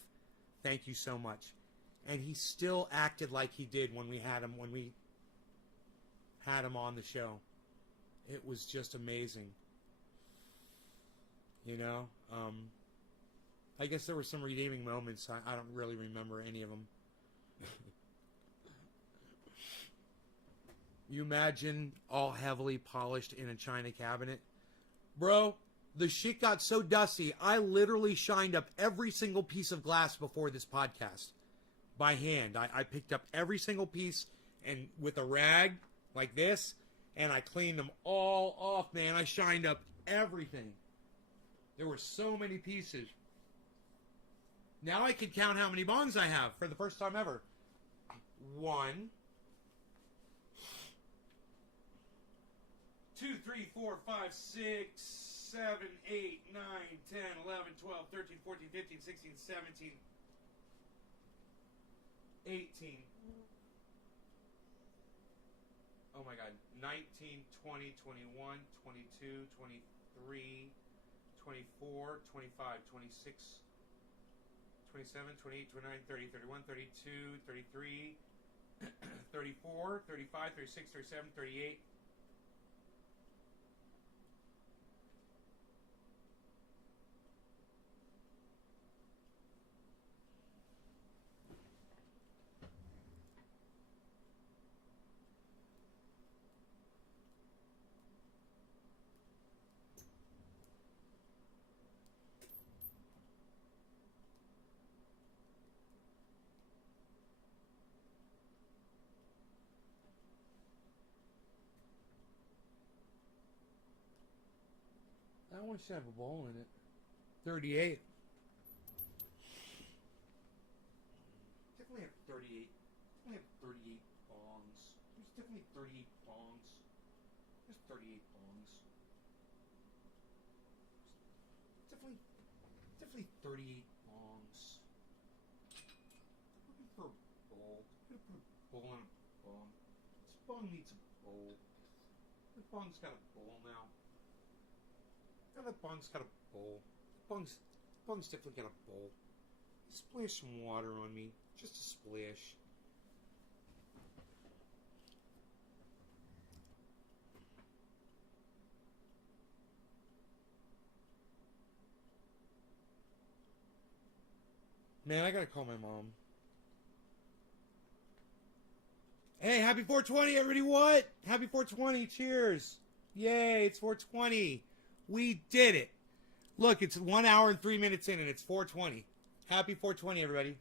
Thank you so much. And he still acted like he did when we had him on the show. It was just amazing. I guess there were some redeeming moments. I don't really remember any of them. You imagine all heavily polished in a china cabinet? Bro, the shit got so dusty, I literally shined up every single piece of glass before this podcast. By hand. I picked up every single piece and with a rag like this, and I cleaned them all off, man. I shined up everything. There were so many pieces. Now I can count how many bongs I have for the first time ever. 1, 2, 3, 4, 5, 6, 7, 8, 9, 10, 11, 12, 13, 14, 15, 16, 17, 18. Oh my God. 19, 20, 21, 22, 23, 24, 25, 26, 27, 28, 29, 30, 31, 32, 33, 34, 35, 36, 37, 38. That one should have a bowl in it. 38. Definitely have 38. Definitely have 38 bongs. There's definitely 38 bongs. There's 38 bongs. Definitely 38 bongs. Looking for a bowl. I'm gonna put a bowl on a bong. This bong needs a bowl. The bong's got a bowl now. Now that bong's got a bowl. Bong's definitely got a bowl. Splash some water on me. Just a splash. Man, I gotta call my mom. Hey, happy 420, everybody! What? Happy 420! Cheers! Yay! It's 420. We did it. Look, it's 1 hour and 3 minutes in, and it's 420. Happy 420, everybody!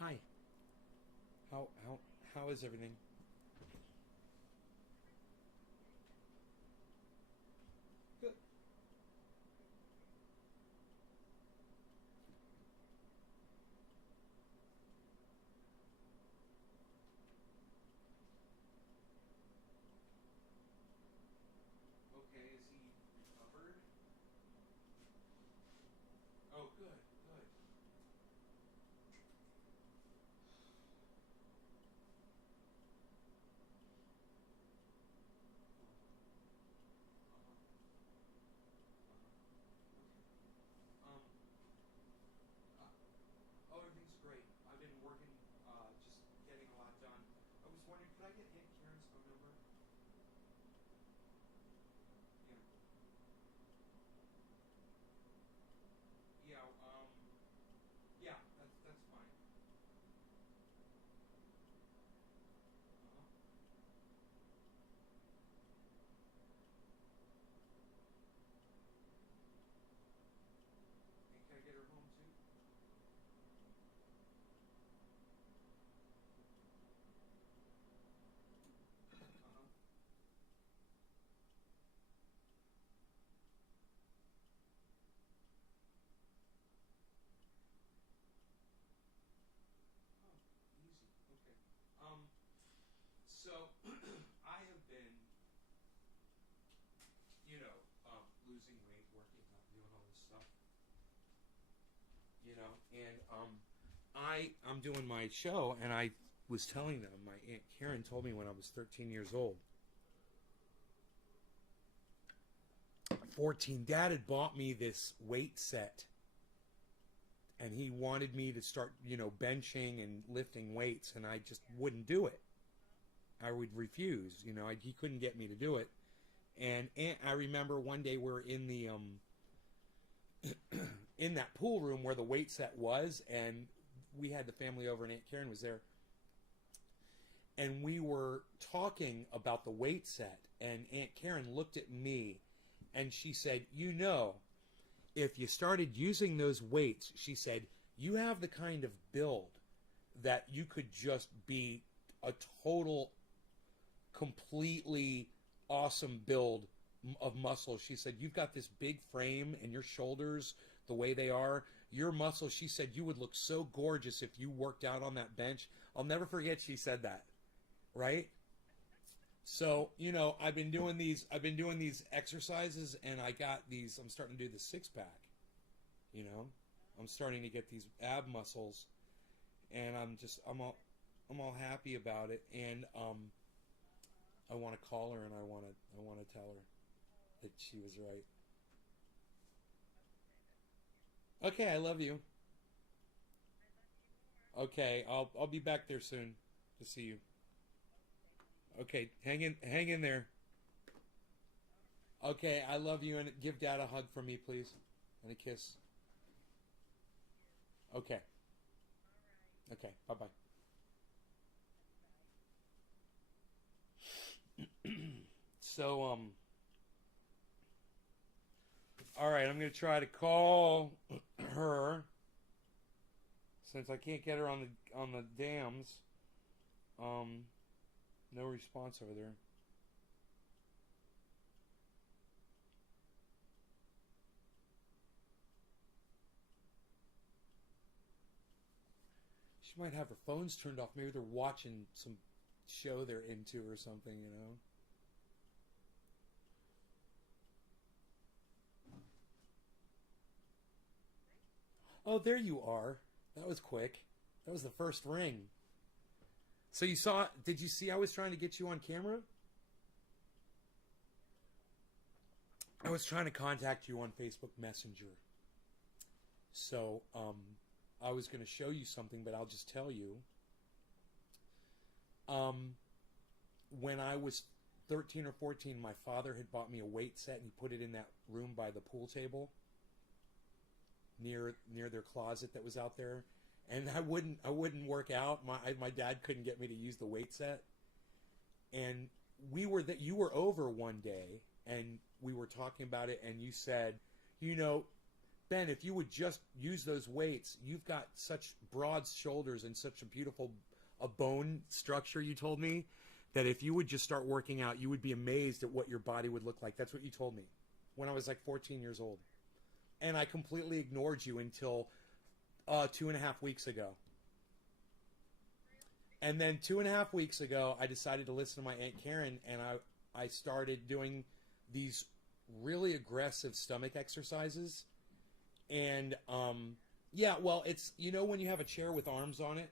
Hi. How how how is everything? Good. Okay, is he recovered? Oh, good, good. Um, oh, everything's great. I've been working, just getting a lot done. I was wondering, could I get Aunt Karen's phone number? Yeah. Yeah. Yeah. That's fine. Uh-huh. And can I get her home too? Uh-huh. Oh, easy. Okay. So I have been, losing weight, working out, doing all this stuff. And I'm doing my show, and I was telling them my Aunt Karen told me when I was 13 years old. 14, Dad had bought me this weight set, and he wanted me to start, benching and lifting weights, and I just wouldn't do it. I would refuse. He couldn't get me to do it. And I remember one day we're in the in that pool room where the weight set was, and we had the family over, and Aunt Karen was there, and we were talking about the weight set, and Aunt Karen looked at me, and she said, if you started using those weights, she said, you have the kind of build that you could just be a total, completely awesome build of muscle. She said, you've got this big frame, and your shoulders, the way they are, your muscles, she said, you would look so gorgeous if you worked out on that bench. I'll never forget she said that, right? So, I've been doing these exercises, and I'm starting to do the six pack, you know. I'm starting to get these ab muscles, and I'm all happy about it, and I want to call her, and I want to tell her that she was right. Okay, I love you. Okay, I'll be back there soon to see you. Okay, hang in there. Okay, I love you, and give Dad a hug from me, please, and a kiss. Okay. Okay. Bye-bye. So, all right, I'm going to try to call her since I can't get her on the dams. Um, no response over there. She might have her phones turned off. Maybe they're watching some show they're into or something, you know. Oh, there you are. That was quick. That was the first ring. So you saw, did you see I was trying to get you on camera? I was trying to contact you on Facebook Messenger. So, I was going to show you something, but I'll just tell you. Um, when I was 13 or 14, my father had bought me a weight set and he put it in that room by the pool table near their closet that was out there. And I wouldn't work out. My dad couldn't get me to use the weight set. And you were over one day and we were talking about it and you said, you know, Ben, if you would just use those weights, you've got such broad shoulders and such a beautiful a bone structure, you told me, that if you would just start working out, you would be amazed at what your body would look like. That's what you told me when I was like 14 years old. And I completely ignored you until 2.5 weeks ago. And then 2.5 weeks ago, I decided to listen to my Aunt Karen, and I started doing these really aggressive stomach exercises. And yeah, well, it's, you know, when you have a chair with arms on it.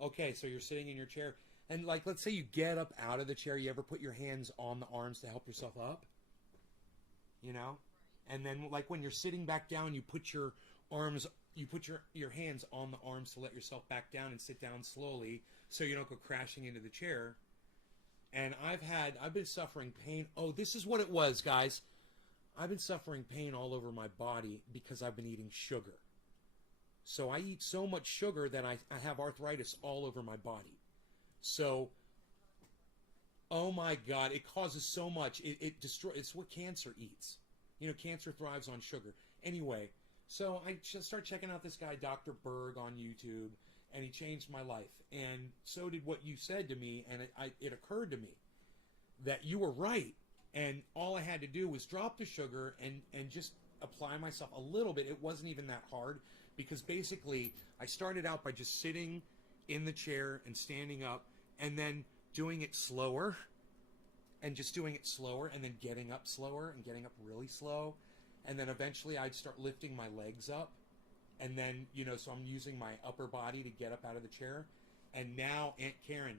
Okay, so you're sitting in your chair, and like, let's say you get up out of the chair. You ever put your hands on the arms to help yourself up? You know, and then like when you're sitting back down, you put your arms, you put your hands on the arms to let yourself back down and sit down slowly, so you don't go crashing into the chair. And I've been suffering pain. Oh, this is what it was, guys. I've been suffering pain all over my body because I've been eating sugar. So I eat so much sugar that I have arthritis all over my body. So, oh my God, it causes so much. It destroys, it's what cancer eats. You know, cancer thrives on sugar. Anyway, so I just start checking out this guy, Dr. Berg, on YouTube, and he changed my life. And so did what you said to me, and it occurred to me that you were right. And all I had to do was drop the sugar and just apply myself a little bit. It wasn't even that hard because basically I started out by just sitting in the chair and standing up and then doing it slower and just doing it slower and then getting up slower and getting up really slow. And then eventually I'd start lifting my legs up. And then, you know, so I'm using my upper body to get up out of the chair. And now, Aunt Karen,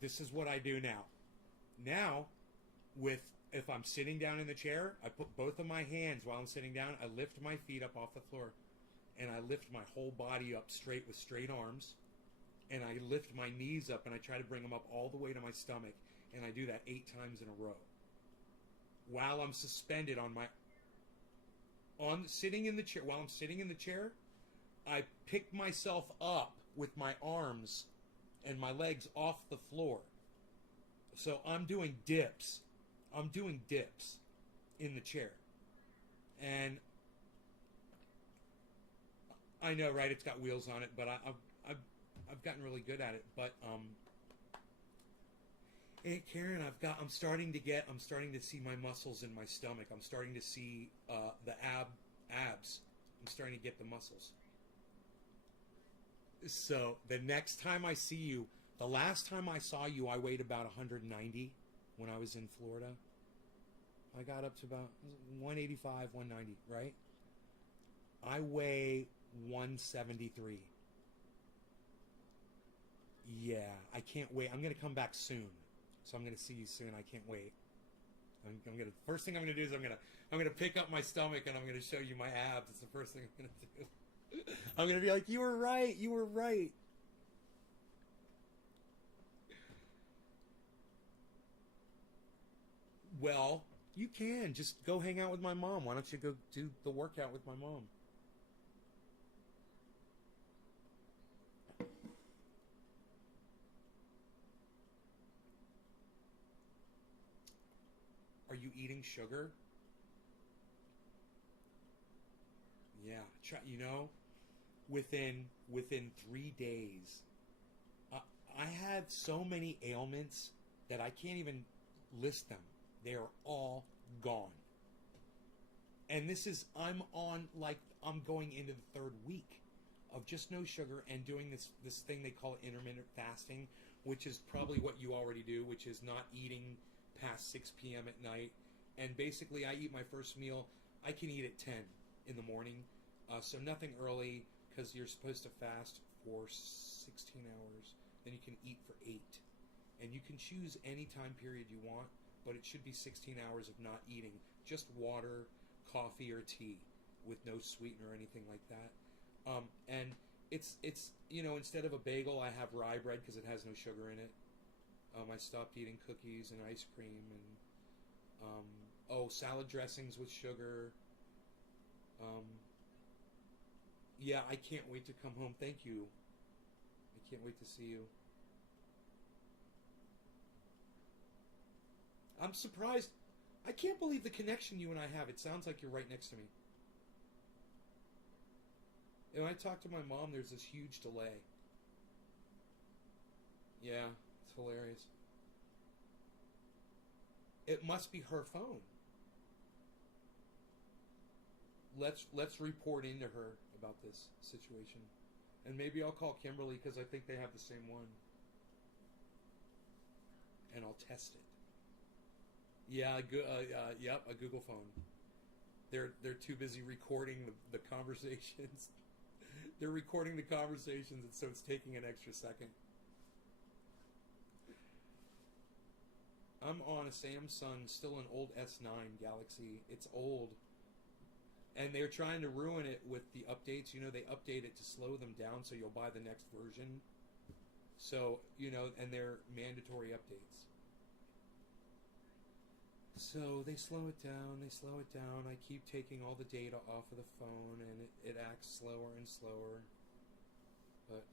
this is what I do now. Now, if I'm sitting down in the chair, I put both of my hands while I'm sitting down. I lift my feet up off the floor, and I lift my whole body up straight with straight arms, and I lift my knees up, and I try to bring them up all the way to my stomach, and I do that 8 times in a row while I'm suspended sitting in the chair. While I'm sitting in the chair, I pick myself up with my arms and my legs off the floor. So I'm doing dips. I'm doing dips in the chair. And I know, right? It's got wheels on it, but I've gotten really good at it. But hey, Karen, I'm starting to see my muscles in my stomach. I'm starting to see the abs. I'm starting to get the muscles. So the next time I see you, the last time I saw you, I weighed about 190 when I was in Florida. I got up to about 185, 190, right? I weigh 173. Yeah, I can't wait. I'm going to come back soon. So I'm going to see you soon. I can't wait. I'm going to, first thing I'm going to do is I'm going to pick up my stomach and I'm going to show you my abs. It's the first thing I'm going to do. I'm going to be like, you were right. You were right. Well, you can just go hang out with my mom. Why don't you go do the workout with my mom? eating sugar. Yeah, try, within 3 days, I had so many ailments that I can't even list them. They are all gone. And I'm going into the third week of just no sugar and doing this thing they call intermittent fasting, which is probably what you already do, which is not eating past 6 p.m. at night. And basically, I eat my first meal. I can eat at 10 in the morning, so nothing early, because you're supposed to fast for 16 hours. Then you can eat for 8. And you can choose any time period you want, but it should be 16 hours of not eating. Just water, coffee, or tea with no sweetener or anything like that. And it's instead of a bagel, I have rye bread because it has no sugar in it. I stopped eating cookies and ice cream and salad dressings with sugar. Yeah, I can't wait to come home. Thank you. I can't wait to see you. I'm surprised. I can't believe the connection you and I have. It sounds like you're right next to me. And when I talk to my mom, there's this huge delay. Yeah, it's hilarious. It must be her phone. Let's report into her about this situation. And maybe I'll call Kimberly because I think they have the same one. And I'll test it. Yeah, yep, a Google phone. They're too busy recording the conversations. They're recording the conversations, and so it's taking an extra second. I'm on a Samsung, still an old S9 Galaxy. It's old. And they're trying to ruin it with the updates. They update it to slow them down so you'll buy the next version. So, and they're mandatory updates. So they slow it down. I keep taking all the data off of the phone, and it acts slower and slower. But,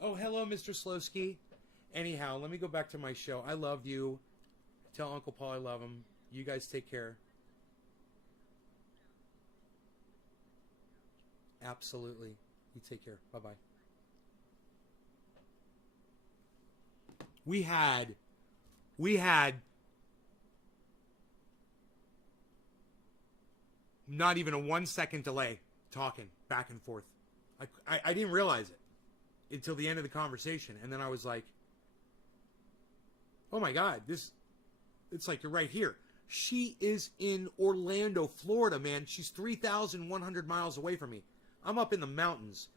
Oh, hello, Mr. Slowski. Anyhow, let me go back to my show. I love you. Tell Uncle Paul I love him. You guys take care. Absolutely. You take care. Bye-bye. We had not even a 1-second delay talking back and forth. I didn't realize it until the end of the conversation. And then I was like, oh my God, it's like you're right here. She is in Orlando, Florida, man. She's 3,100 miles away from me. I'm up in the mountains.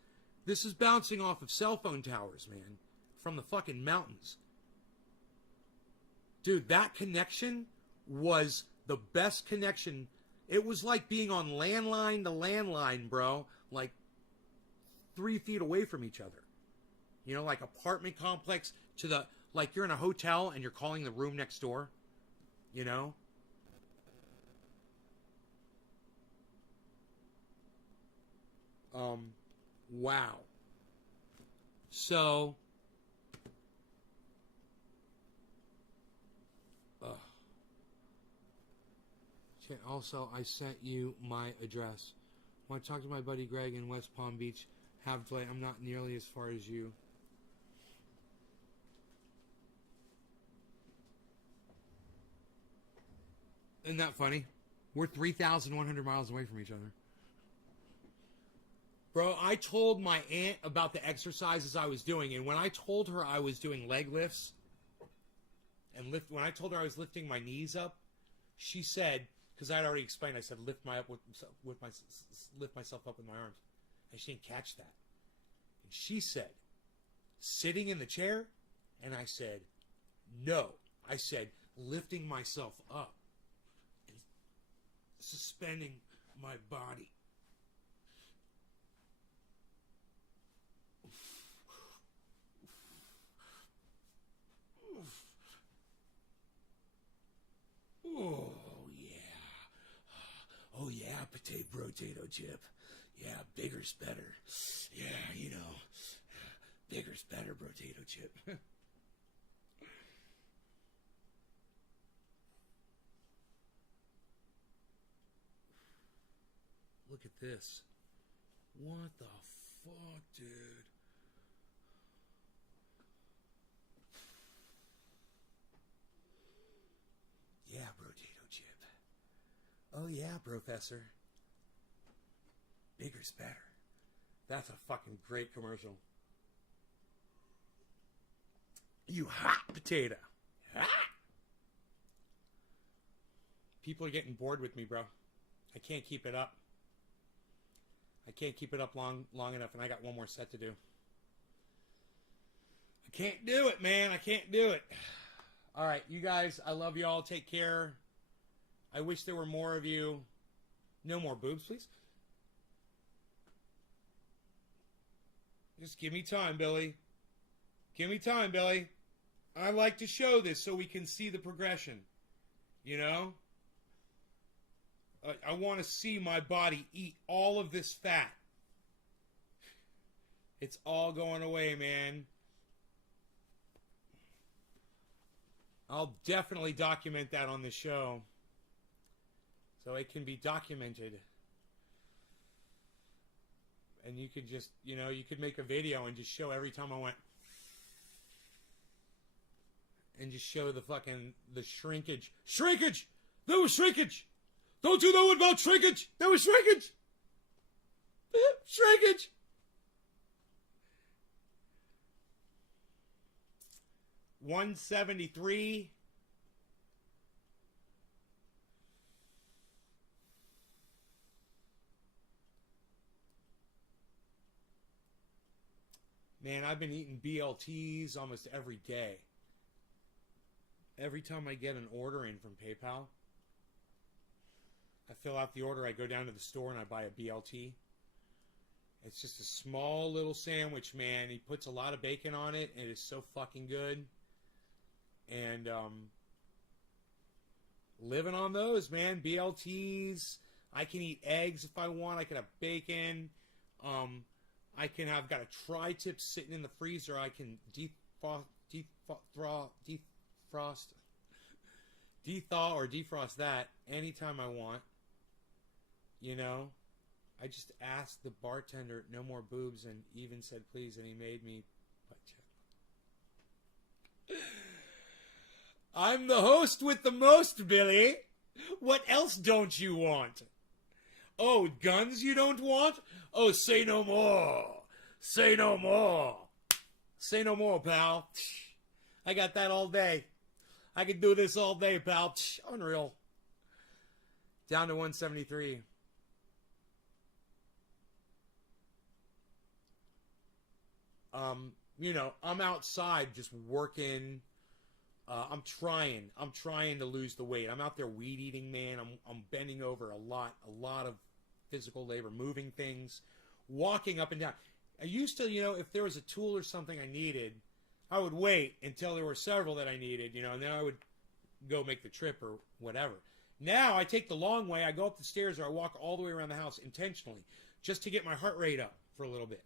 This is bouncing off of cell phone towers, man, from the fucking mountains. Dude, that connection was the best connection. It was like being on landline to landline, bro. Like 3 feet away from each other. Like apartment complex to like you're in a hotel and you're calling the room next door. Wow. So, also, I sent you my address. Want to talk to my buddy Greg in West Palm Beach? Have delay. I'm not nearly as far as you. Isn't that funny? We're 3,100 miles away from each other. Bro, I told my aunt about the exercises I was doing, and when I told her I was doing leg lifts, and when I told her I was lifting my knees up, she said, because I had already explained, I said lift myself up with my arms, and she didn't catch that. And she said, sitting in the chair, and I said, no. I said lifting myself up and suspending my body. Oh, yeah. Oh, yeah, potato chip. Yeah, bigger's better. Yeah, bigger's better, potato chip. look at this. What the fuck, dude? Yeah, potato chip. Oh yeah, Professor. Bigger's better. That's a fucking great commercial. You hot potato. Hot. People are getting bored with me, bro. I can't keep it up. I can't keep it up long enough, and I got one more set to do. I can't do it, man. I can't do it. All right, you guys, I love you all. Take care. I wish there were more of you. No more boobs, please. Just give me time, Billy. Give me time, Billy. I like to show this so we can see the progression. You know? I want to see my body eat all of this fat. It's all going away, man. I'll definitely document that on the show. So it can be documented. And you could just, you know, you could make a video and just show every time I went. And just show the fucking, the shrinkage. Shrinkage! There was shrinkage! Don't you know about shrinkage? There was shrinkage! Shrinkage! $173. Man, I've been eating BLTs almost every day. Every time I get an order in from PayPal, I fill out the order, I go down to the store and I buy a BLT. It's just a small little sandwich, man. He puts a lot of bacon on it, and it is so fucking good. And living on those, man. BLTs. I can eat eggs if I want. I can have bacon. I've got a tri-tip sitting in the freezer. I can thaw or defrost that anytime I want. You know, I just asked the bartender, no more boobs, and even said please, and he made me butt check. I'm the host with the most, Billy. What else don't you want? Oh, guns you don't want? Oh, say no more. Say no more. Say no more, pal. I got that all day. I could do this all day, pal. Unreal. Down to 173. You know, I'm outside just working. I'm trying to lose the weight. I'm out there weed eating, man. I'm bending over a lot of physical labor, moving things, walking up and down. I used to, you know, if there was a tool or something I needed, I would wait until there were several that I needed, you know, and then I would go make the trip or whatever. Now I take the long way. I go up the stairs or I walk all the way around the house intentionally just to get my heart rate up for a little bit.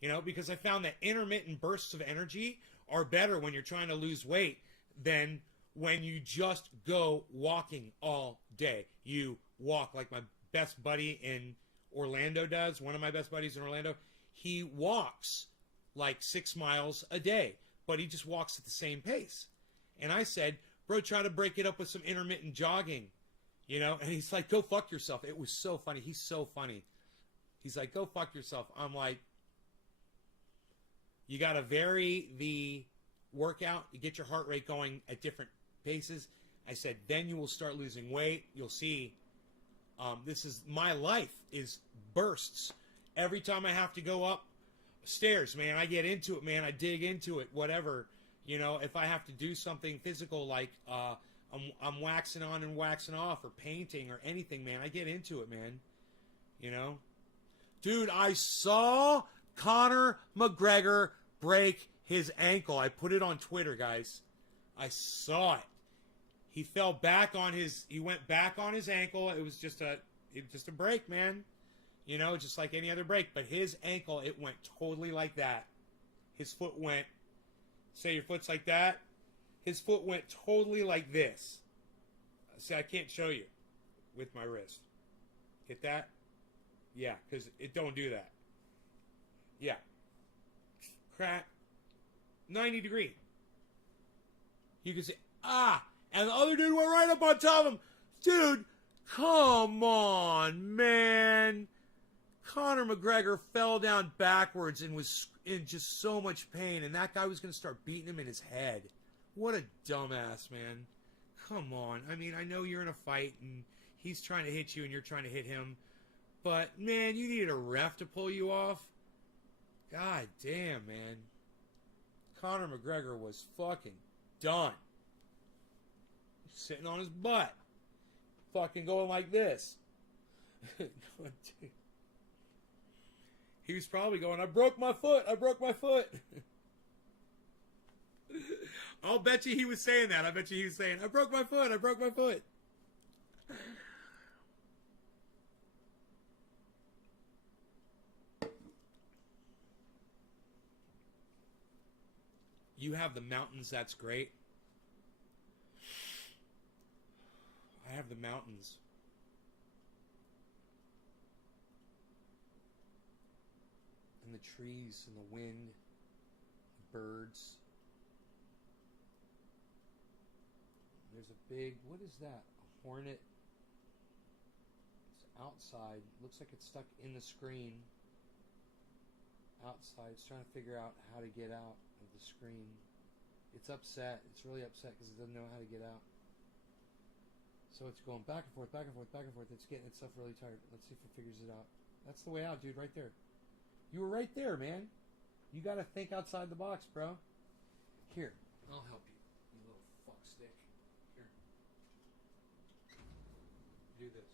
You know, because I found that intermittent bursts of energy are better when you're trying to lose weight than when you just go walking all day. You walk like my best buddy in Orlando does. One of my best buddies in Orlando, he walks like 6 miles a day, but he just walks at the same pace. And I said, bro, try to break it up with some intermittent jogging, you know? And he's like, go fuck yourself. It was so funny. He's so funny. He's like, go fuck yourself. I'm like, you got to vary the workout, you get your heart rate going at different paces. I said, then you will start losing weight. You'll see. This is my life is bursts. Every time I have to go up stairs, man, I get into it, man. I dig into it, whatever. You know, if I have to do something physical like I'm waxing on and waxing off or painting or anything, man, I get into it, man. You know? Dude, I saw Conor McGregor break his ankle. I put it on Twitter, guys. I saw it. He fell back on his, he went back on his ankle. It was just a break, man. You know, just like any other break. But his ankle, it went totally like that. His foot went, say your foot's like that. His foot went totally like this. See, I can't show you with my wrist. Get that? Yeah, because it don't do that. Yeah. Crack. 90 degree. You can see, and the other dude went right up on top of him. Dude, come on, man. Conor McGregor fell down backwards and was in just so much pain, and that guy was going to start beating him in his head. What a dumbass, man. Come on. I mean, I know you're in a fight, and he's trying to hit you, and you're trying to hit him. But, man, you needed a ref to pull you off. God damn, man. Conor McGregor was fucking done. Sitting on his butt. Fucking going like this. He was probably going, I broke my foot. I broke my foot. I'll bet you he was saying that. I bet you he was saying, I broke my foot. I broke my foot. You have the mountains, that's great. I have the mountains. And the trees and the wind, the birds. There's a big, what is that? A hornet. It's outside. Looks like it's stuck in the screen. Outside. It's trying to figure out how to get out of the screen. It's upset. It's really upset because it doesn't know how to get out. So it's going back and forth, back and forth, back and forth. It's getting itself really tired. Let's see if it figures it out. That's the way out, dude, right there. You were right there, man. You got to think outside the box, bro. Here, I'll help you, you little fuck stick. Here. Do this.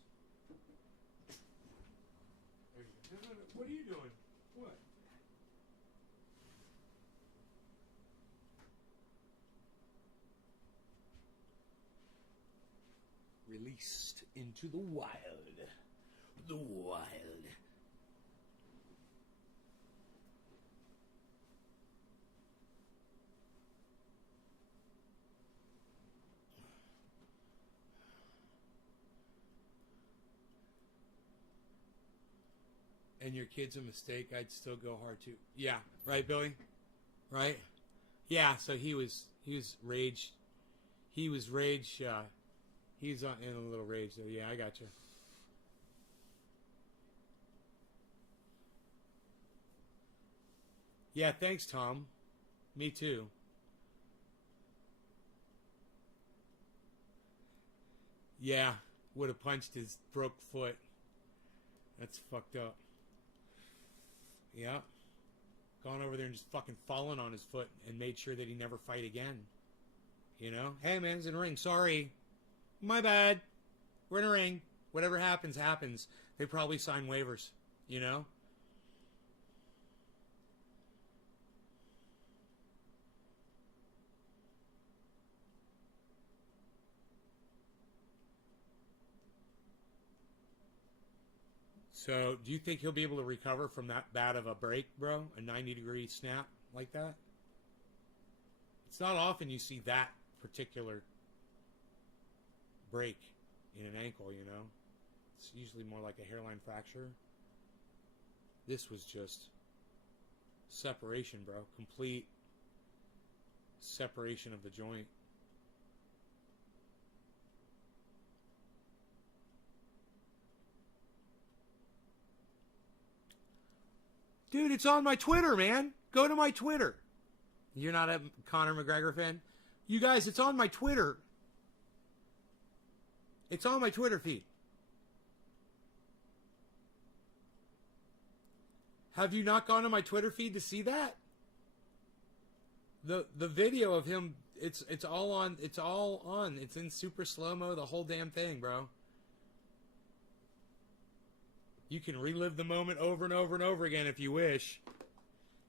There you go. No. What are you doing? What? Released into the wild. The wild. And your kid's a mistake, I'd still go hard too. Yeah, right, Billy? Right? Yeah, so he was rage. He was rage, he's in a little rage though. Yeah, I got you. Yeah, thanks, Tom. Me too. Yeah, would have punched his broke foot. That's fucked up. Yeah. Gone over there and just fucking fallen on his foot and made sure that he never fight again. You know? Hey, man, it's in a ring. Sorry. My bad. We're in a ring. Whatever happens, happens. They probably sign waivers. You know? So, do you think he'll be able to recover from that bad of a break, bro? A 90-degree snap like that? It's not often you see that particular break in an ankle, you know? It's usually more like a hairline fracture. This was just separation, bro. Complete separation of the joint. Dude, it's on my Twitter, man. Go to my Twitter. You're not a Conor McGregor fan? You guys, it's on my Twitter. It's on my Twitter feed. Have you not gone to my Twitter feed to see that? The video of him, it's all on. It's all on. It's in super slow-mo, the whole damn thing, bro. You can relive the moment over and over and over again if you wish.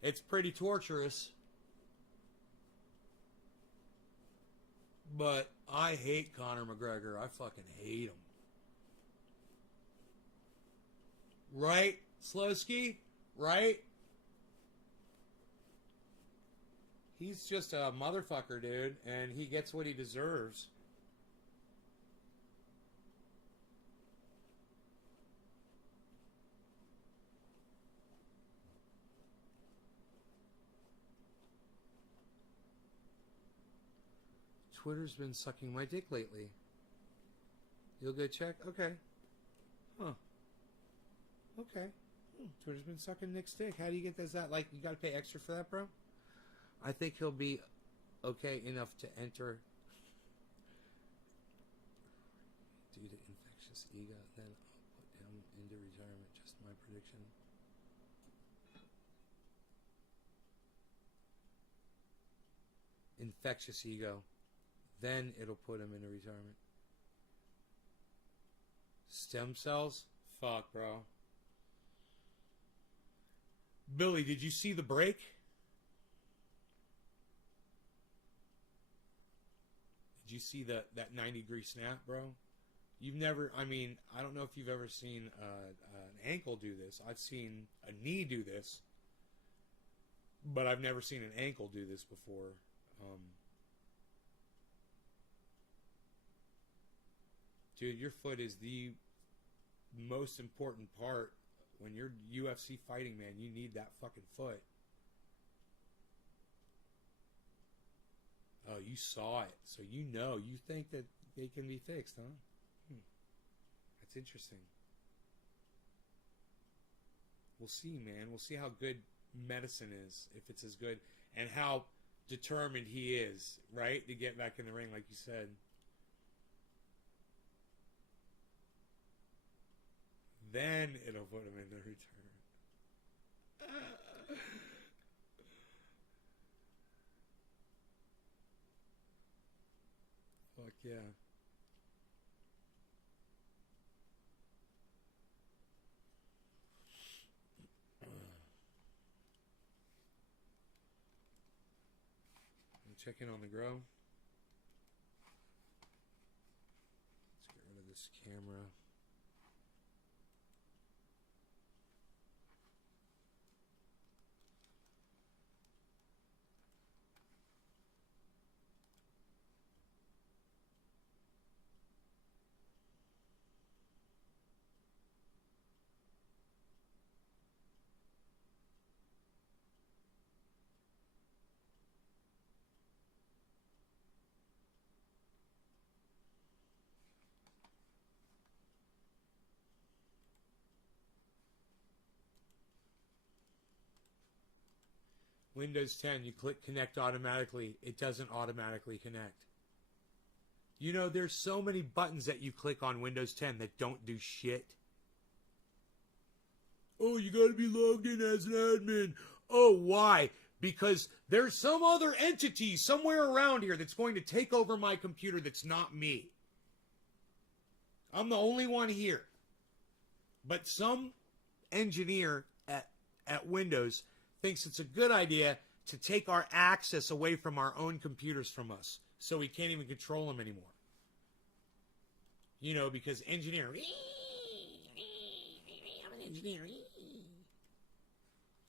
It's pretty torturous. But I hate Conor McGregor. I fucking hate him. Right, Slowski? Right? He's just a motherfucker, dude, and he gets what he deserves. Twitter's been sucking my dick lately. You'll go check? Okay. Huh. Okay. Twitter's been sucking Nick's dick. How do you get this? That like you got to pay extra for that, bro? I think he'll be okay enough to enter due to infectious ego. Then I'll put him into retirement. Just my prediction. Infectious ego. Then it'll put him into retirement. Stem cells? Fuck, bro. Billy, did you see the break? Did you see that 90-degree snap, bro? You've never, I mean, I don't know if you've ever seen an ankle do this. I've seen a knee do this. But I've never seen an ankle do this before. Dude, your foot is the most important part. When you're UFC fighting, man, you need that fucking foot. Oh, you saw it. So you know. You think that they can be fixed, huh? That's interesting. We'll see, man. We'll see how good medicine is, if it's as good, and how determined he is, right? To get back in the ring, like you said. Then it'll put him in the return. Fuck yeah. I'm checking on the grow. Let's get rid of this camera. Windows 10, you click connect automatically. It doesn't automatically connect. You know, there's so many buttons that you click on Windows 10 that don't do shit. Oh, you gotta be logged in as an admin. Oh, why? Because there's some other entity somewhere around here that's going to take over my computer that's not me. I'm the only one here. But some engineer at Windows thinks it's a good idea to take our access away from our own computers from us, so we can't even control them anymore. You know, because engineer, I'm an engineer.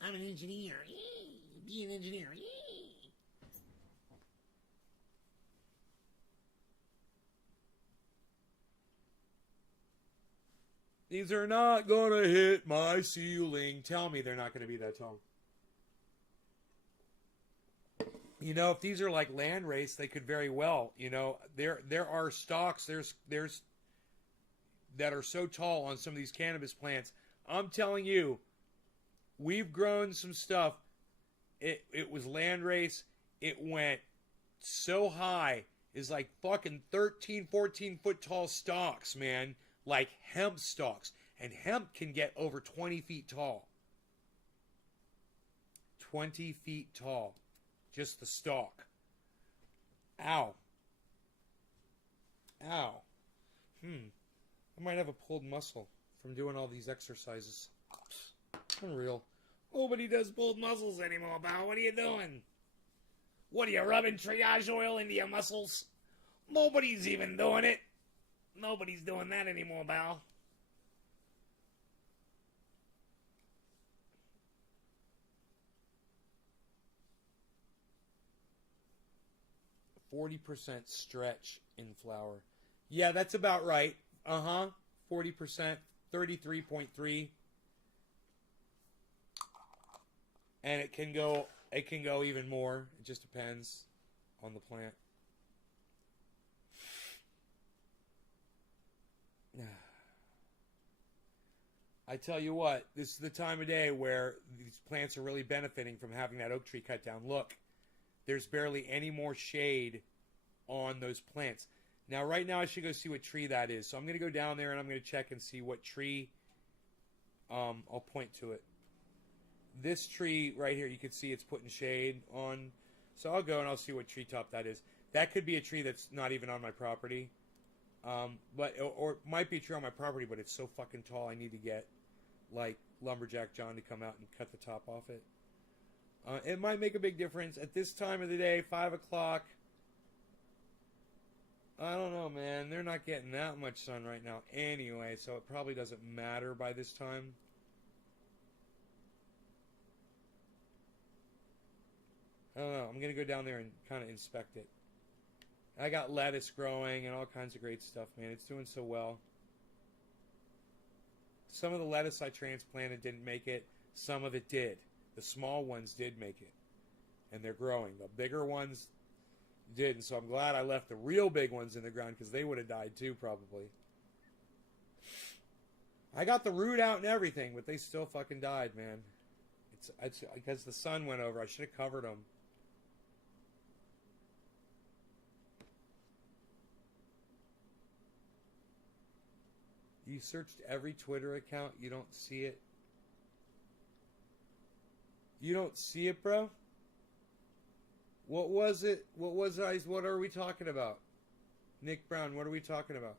I'm an engineer. Be an engineer. These are not gonna hit my ceiling. Tell me they're not gonna be that tall. You know, if these are like land race, they could very well. You know, there are stalks. There's that are so tall on some of these cannabis plants. I'm telling you, we've grown some stuff. It was land race. It went so high. It's like fucking 13, 14 foot tall stalks, man. Like hemp stalks. And hemp can get over 20 feet tall. 20 feet tall. Just the stalk. Ow. Ow. I might have a pulled muscle from doing all these exercises. Unreal. Nobody does pulled muscles anymore, pal. What are you doing? What are you rubbing triage oil into your muscles? Nobody's even doing it. Nobody's doing that anymore, pal. %40 stretch in flour. Yeah, that's about right. 40%, 33.3. And it can go even more. It just depends on the plant. I tell you what, this is the time of day where these plants are really benefiting from having that oak tree cut down. Look, there's barely any more shade on those plants. Now, right now, I should go see what tree that is. So I'm going to go down there and I'm going to check and see what tree. I'll point to it. This tree right here, you can see it's putting shade on. So I'll go and I'll see what treetop that is. That could be a tree that's not even on my property. Or it might be a tree on my property, but it's so fucking tall I need to get, like, Lumberjack John to come out and cut the top off it. It might make a big difference. At this time of the day, 5 o'clock, I don't know, man. They're not getting that much sun right now anyway, so it probably doesn't matter by this time. I don't know. I'm going to go down there and kind of inspect it. I got lettuce growing and all kinds of great stuff, man. It's doing so well. Some of the lettuce I transplanted didn't make it. Some of it did. The small ones did make it. And they're growing. The bigger ones didn't. So I'm glad I left the real big ones in the ground because they would have died too, probably. I got the root out and everything, but they still fucking died, man. It's because the sun went over. I should have covered them. You searched every Twitter account. You don't see it. You don't see it, bro? What was it? What are we talking about? Nick Brown, what are we talking about?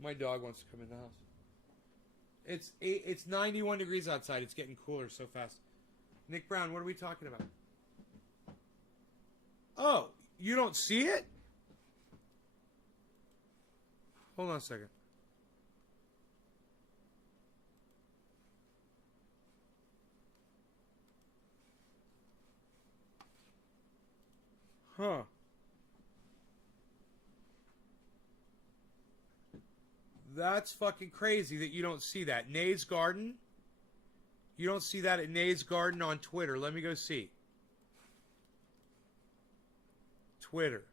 My dog wants to come in the house. It's 91 degrees outside. It's getting cooler so fast. Nick Brown, what are we talking about? Oh, you don't see it? Hold on a second. Huh. That's fucking crazy that you don't see that. Nay's Garden? You don't see that at Nay's Garden on Twitter. Let me go see. Twitter.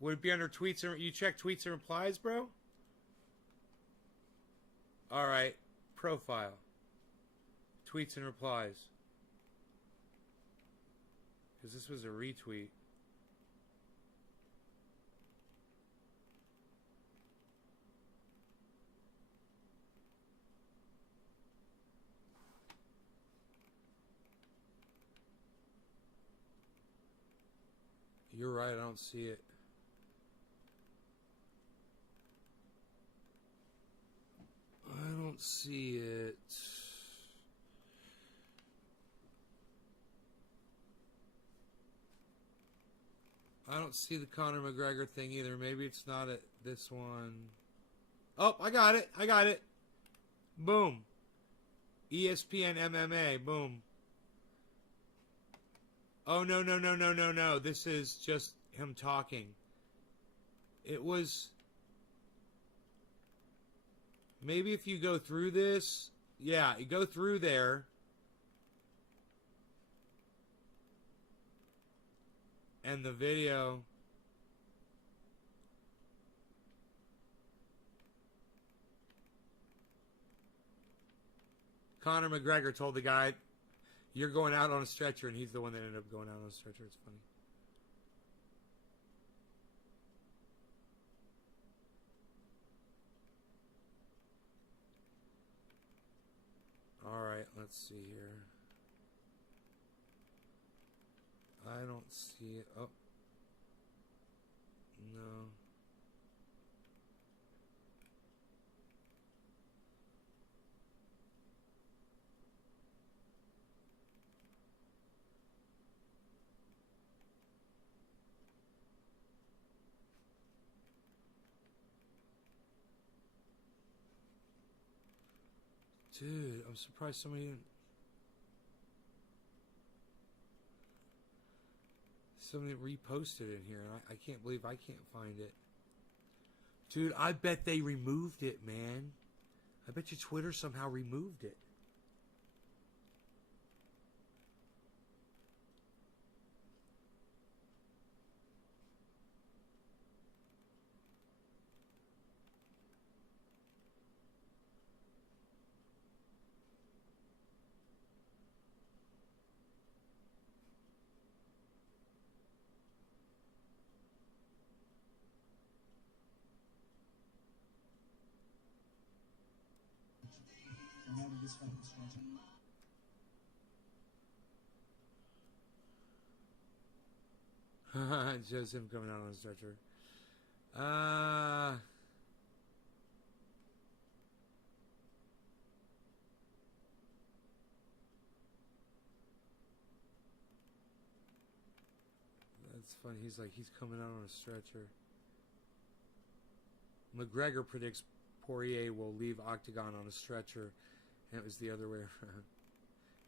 Would it be under tweets? You check tweets and replies, bro? All right. Profile. Tweets and replies. Because this was a retweet. You're right, I don't see it. I don't see it. I don't see the Conor McGregor thing either. Maybe it's not at this one. Oh, I got it. I got it. Boom. ESPN MMA. Boom. Oh, no, no, no, no, no, no. This is just him talking. It was... Maybe if you go through this... Yeah, you go through there. And the video... Conor McGregor told the guy, you're going out on a stretcher, and he's the one that ended up going out on a stretcher. It's funny. All right, let's see here. I don't see it. Oh. No. Dude, I'm surprised somebody didn't... Somebody reposted it in here. I can't believe I can't find it. Dude, I bet they removed it, man. I bet you Twitter somehow removed it. Just him coming out on a stretcher. Uh... That's funny. He's like, he's coming out on a stretcher. McGregor predicts Poirier will leave Octagon on a stretcher, and it was the other way around.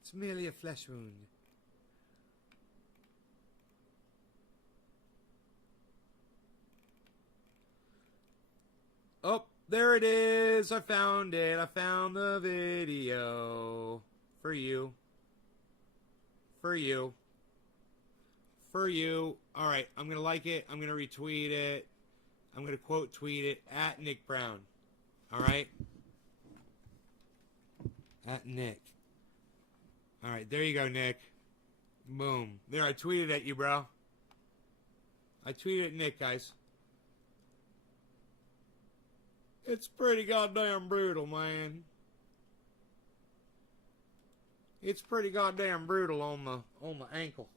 It's merely a flesh wound. Oh, there it is. I found it. I found the video. For you. For you. For you. Alright, I'm going to like it. I'm going to retweet it. I'm going to quote tweet it at Nick Brown. Alright? At Nick. Alright, there you go, Nick. Boom. There, I tweeted at you, bro. I tweeted at Nick, guys. It's pretty goddamn brutal, man. It's pretty goddamn brutal on the ankle.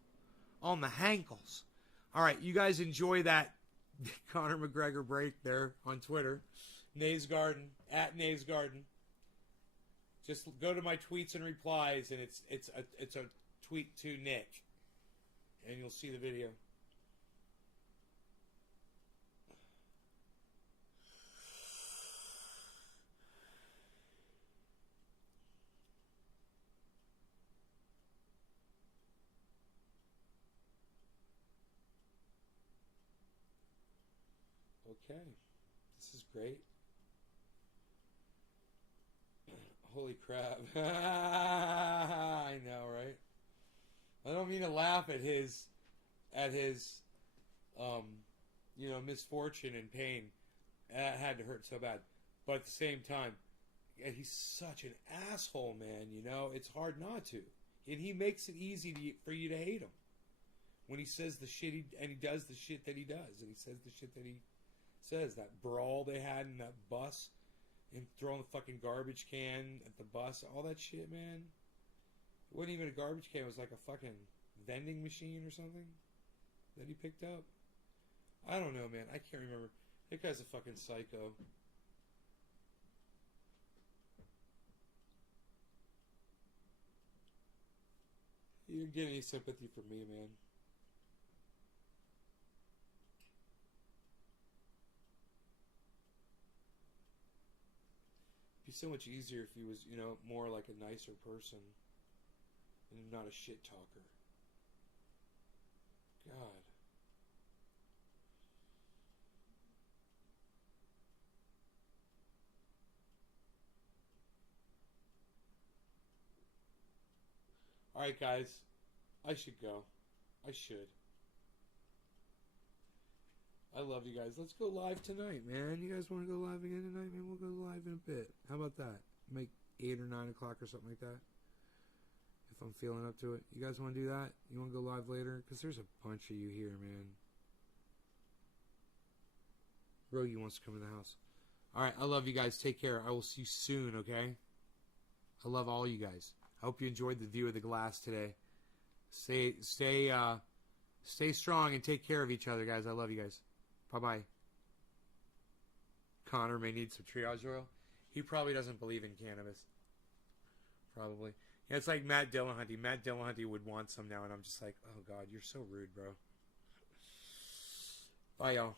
On the hankles. Alright, you guys enjoy that Conor McGregor break there on Twitter. Nays Garden, at Nays Garden. Just go to my tweets and replies, and it's a tweet to Nick, and you'll see the video. Okay, this is great. Holy crap. I know, right? I don't mean to laugh at his misfortune and pain. That had to hurt so bad. But at the same time, he's such an asshole, man, you know? It's hard not to. And he makes it easy for you to hate him. When he says the shit and he does the shit that he does. And he says the shit that he says. That brawl they had in that bus. Him throwing the fucking garbage can at the bus. All that shit, man. It wasn't even a garbage can. It was like a fucking vending machine or something that he picked up. I don't know, man. I can't remember. That guy's a fucking psycho. You didn't get any sympathy from me, man. It'd be so much easier if he was, more like a nicer person and not a shit talker. God. Alright, guys. I should go. I should. I love you guys. Let's go live tonight, man. You guys want to go live again tonight? Man, we'll go live in a bit. How about that? Make 8 or 9 o'clock or something like that. If I'm feeling up to it. You guys want to do that? You want to go live later? Because there's a bunch of you here, man. Rogie wants to come in the house. Alright, I love you guys. Take care. I will see you soon, okay? I love all you guys. I hope you enjoyed the view of the glass today. Stay strong and take care of each other, guys. I love you guys. Bye-bye. Connor may need some triage oil. He probably doesn't believe in cannabis. Probably. Yeah, it's like Matt Dillahunty. Matt Dillahunty would want some now, and I'm just like, oh, God, you're so rude, bro. Bye, y'all.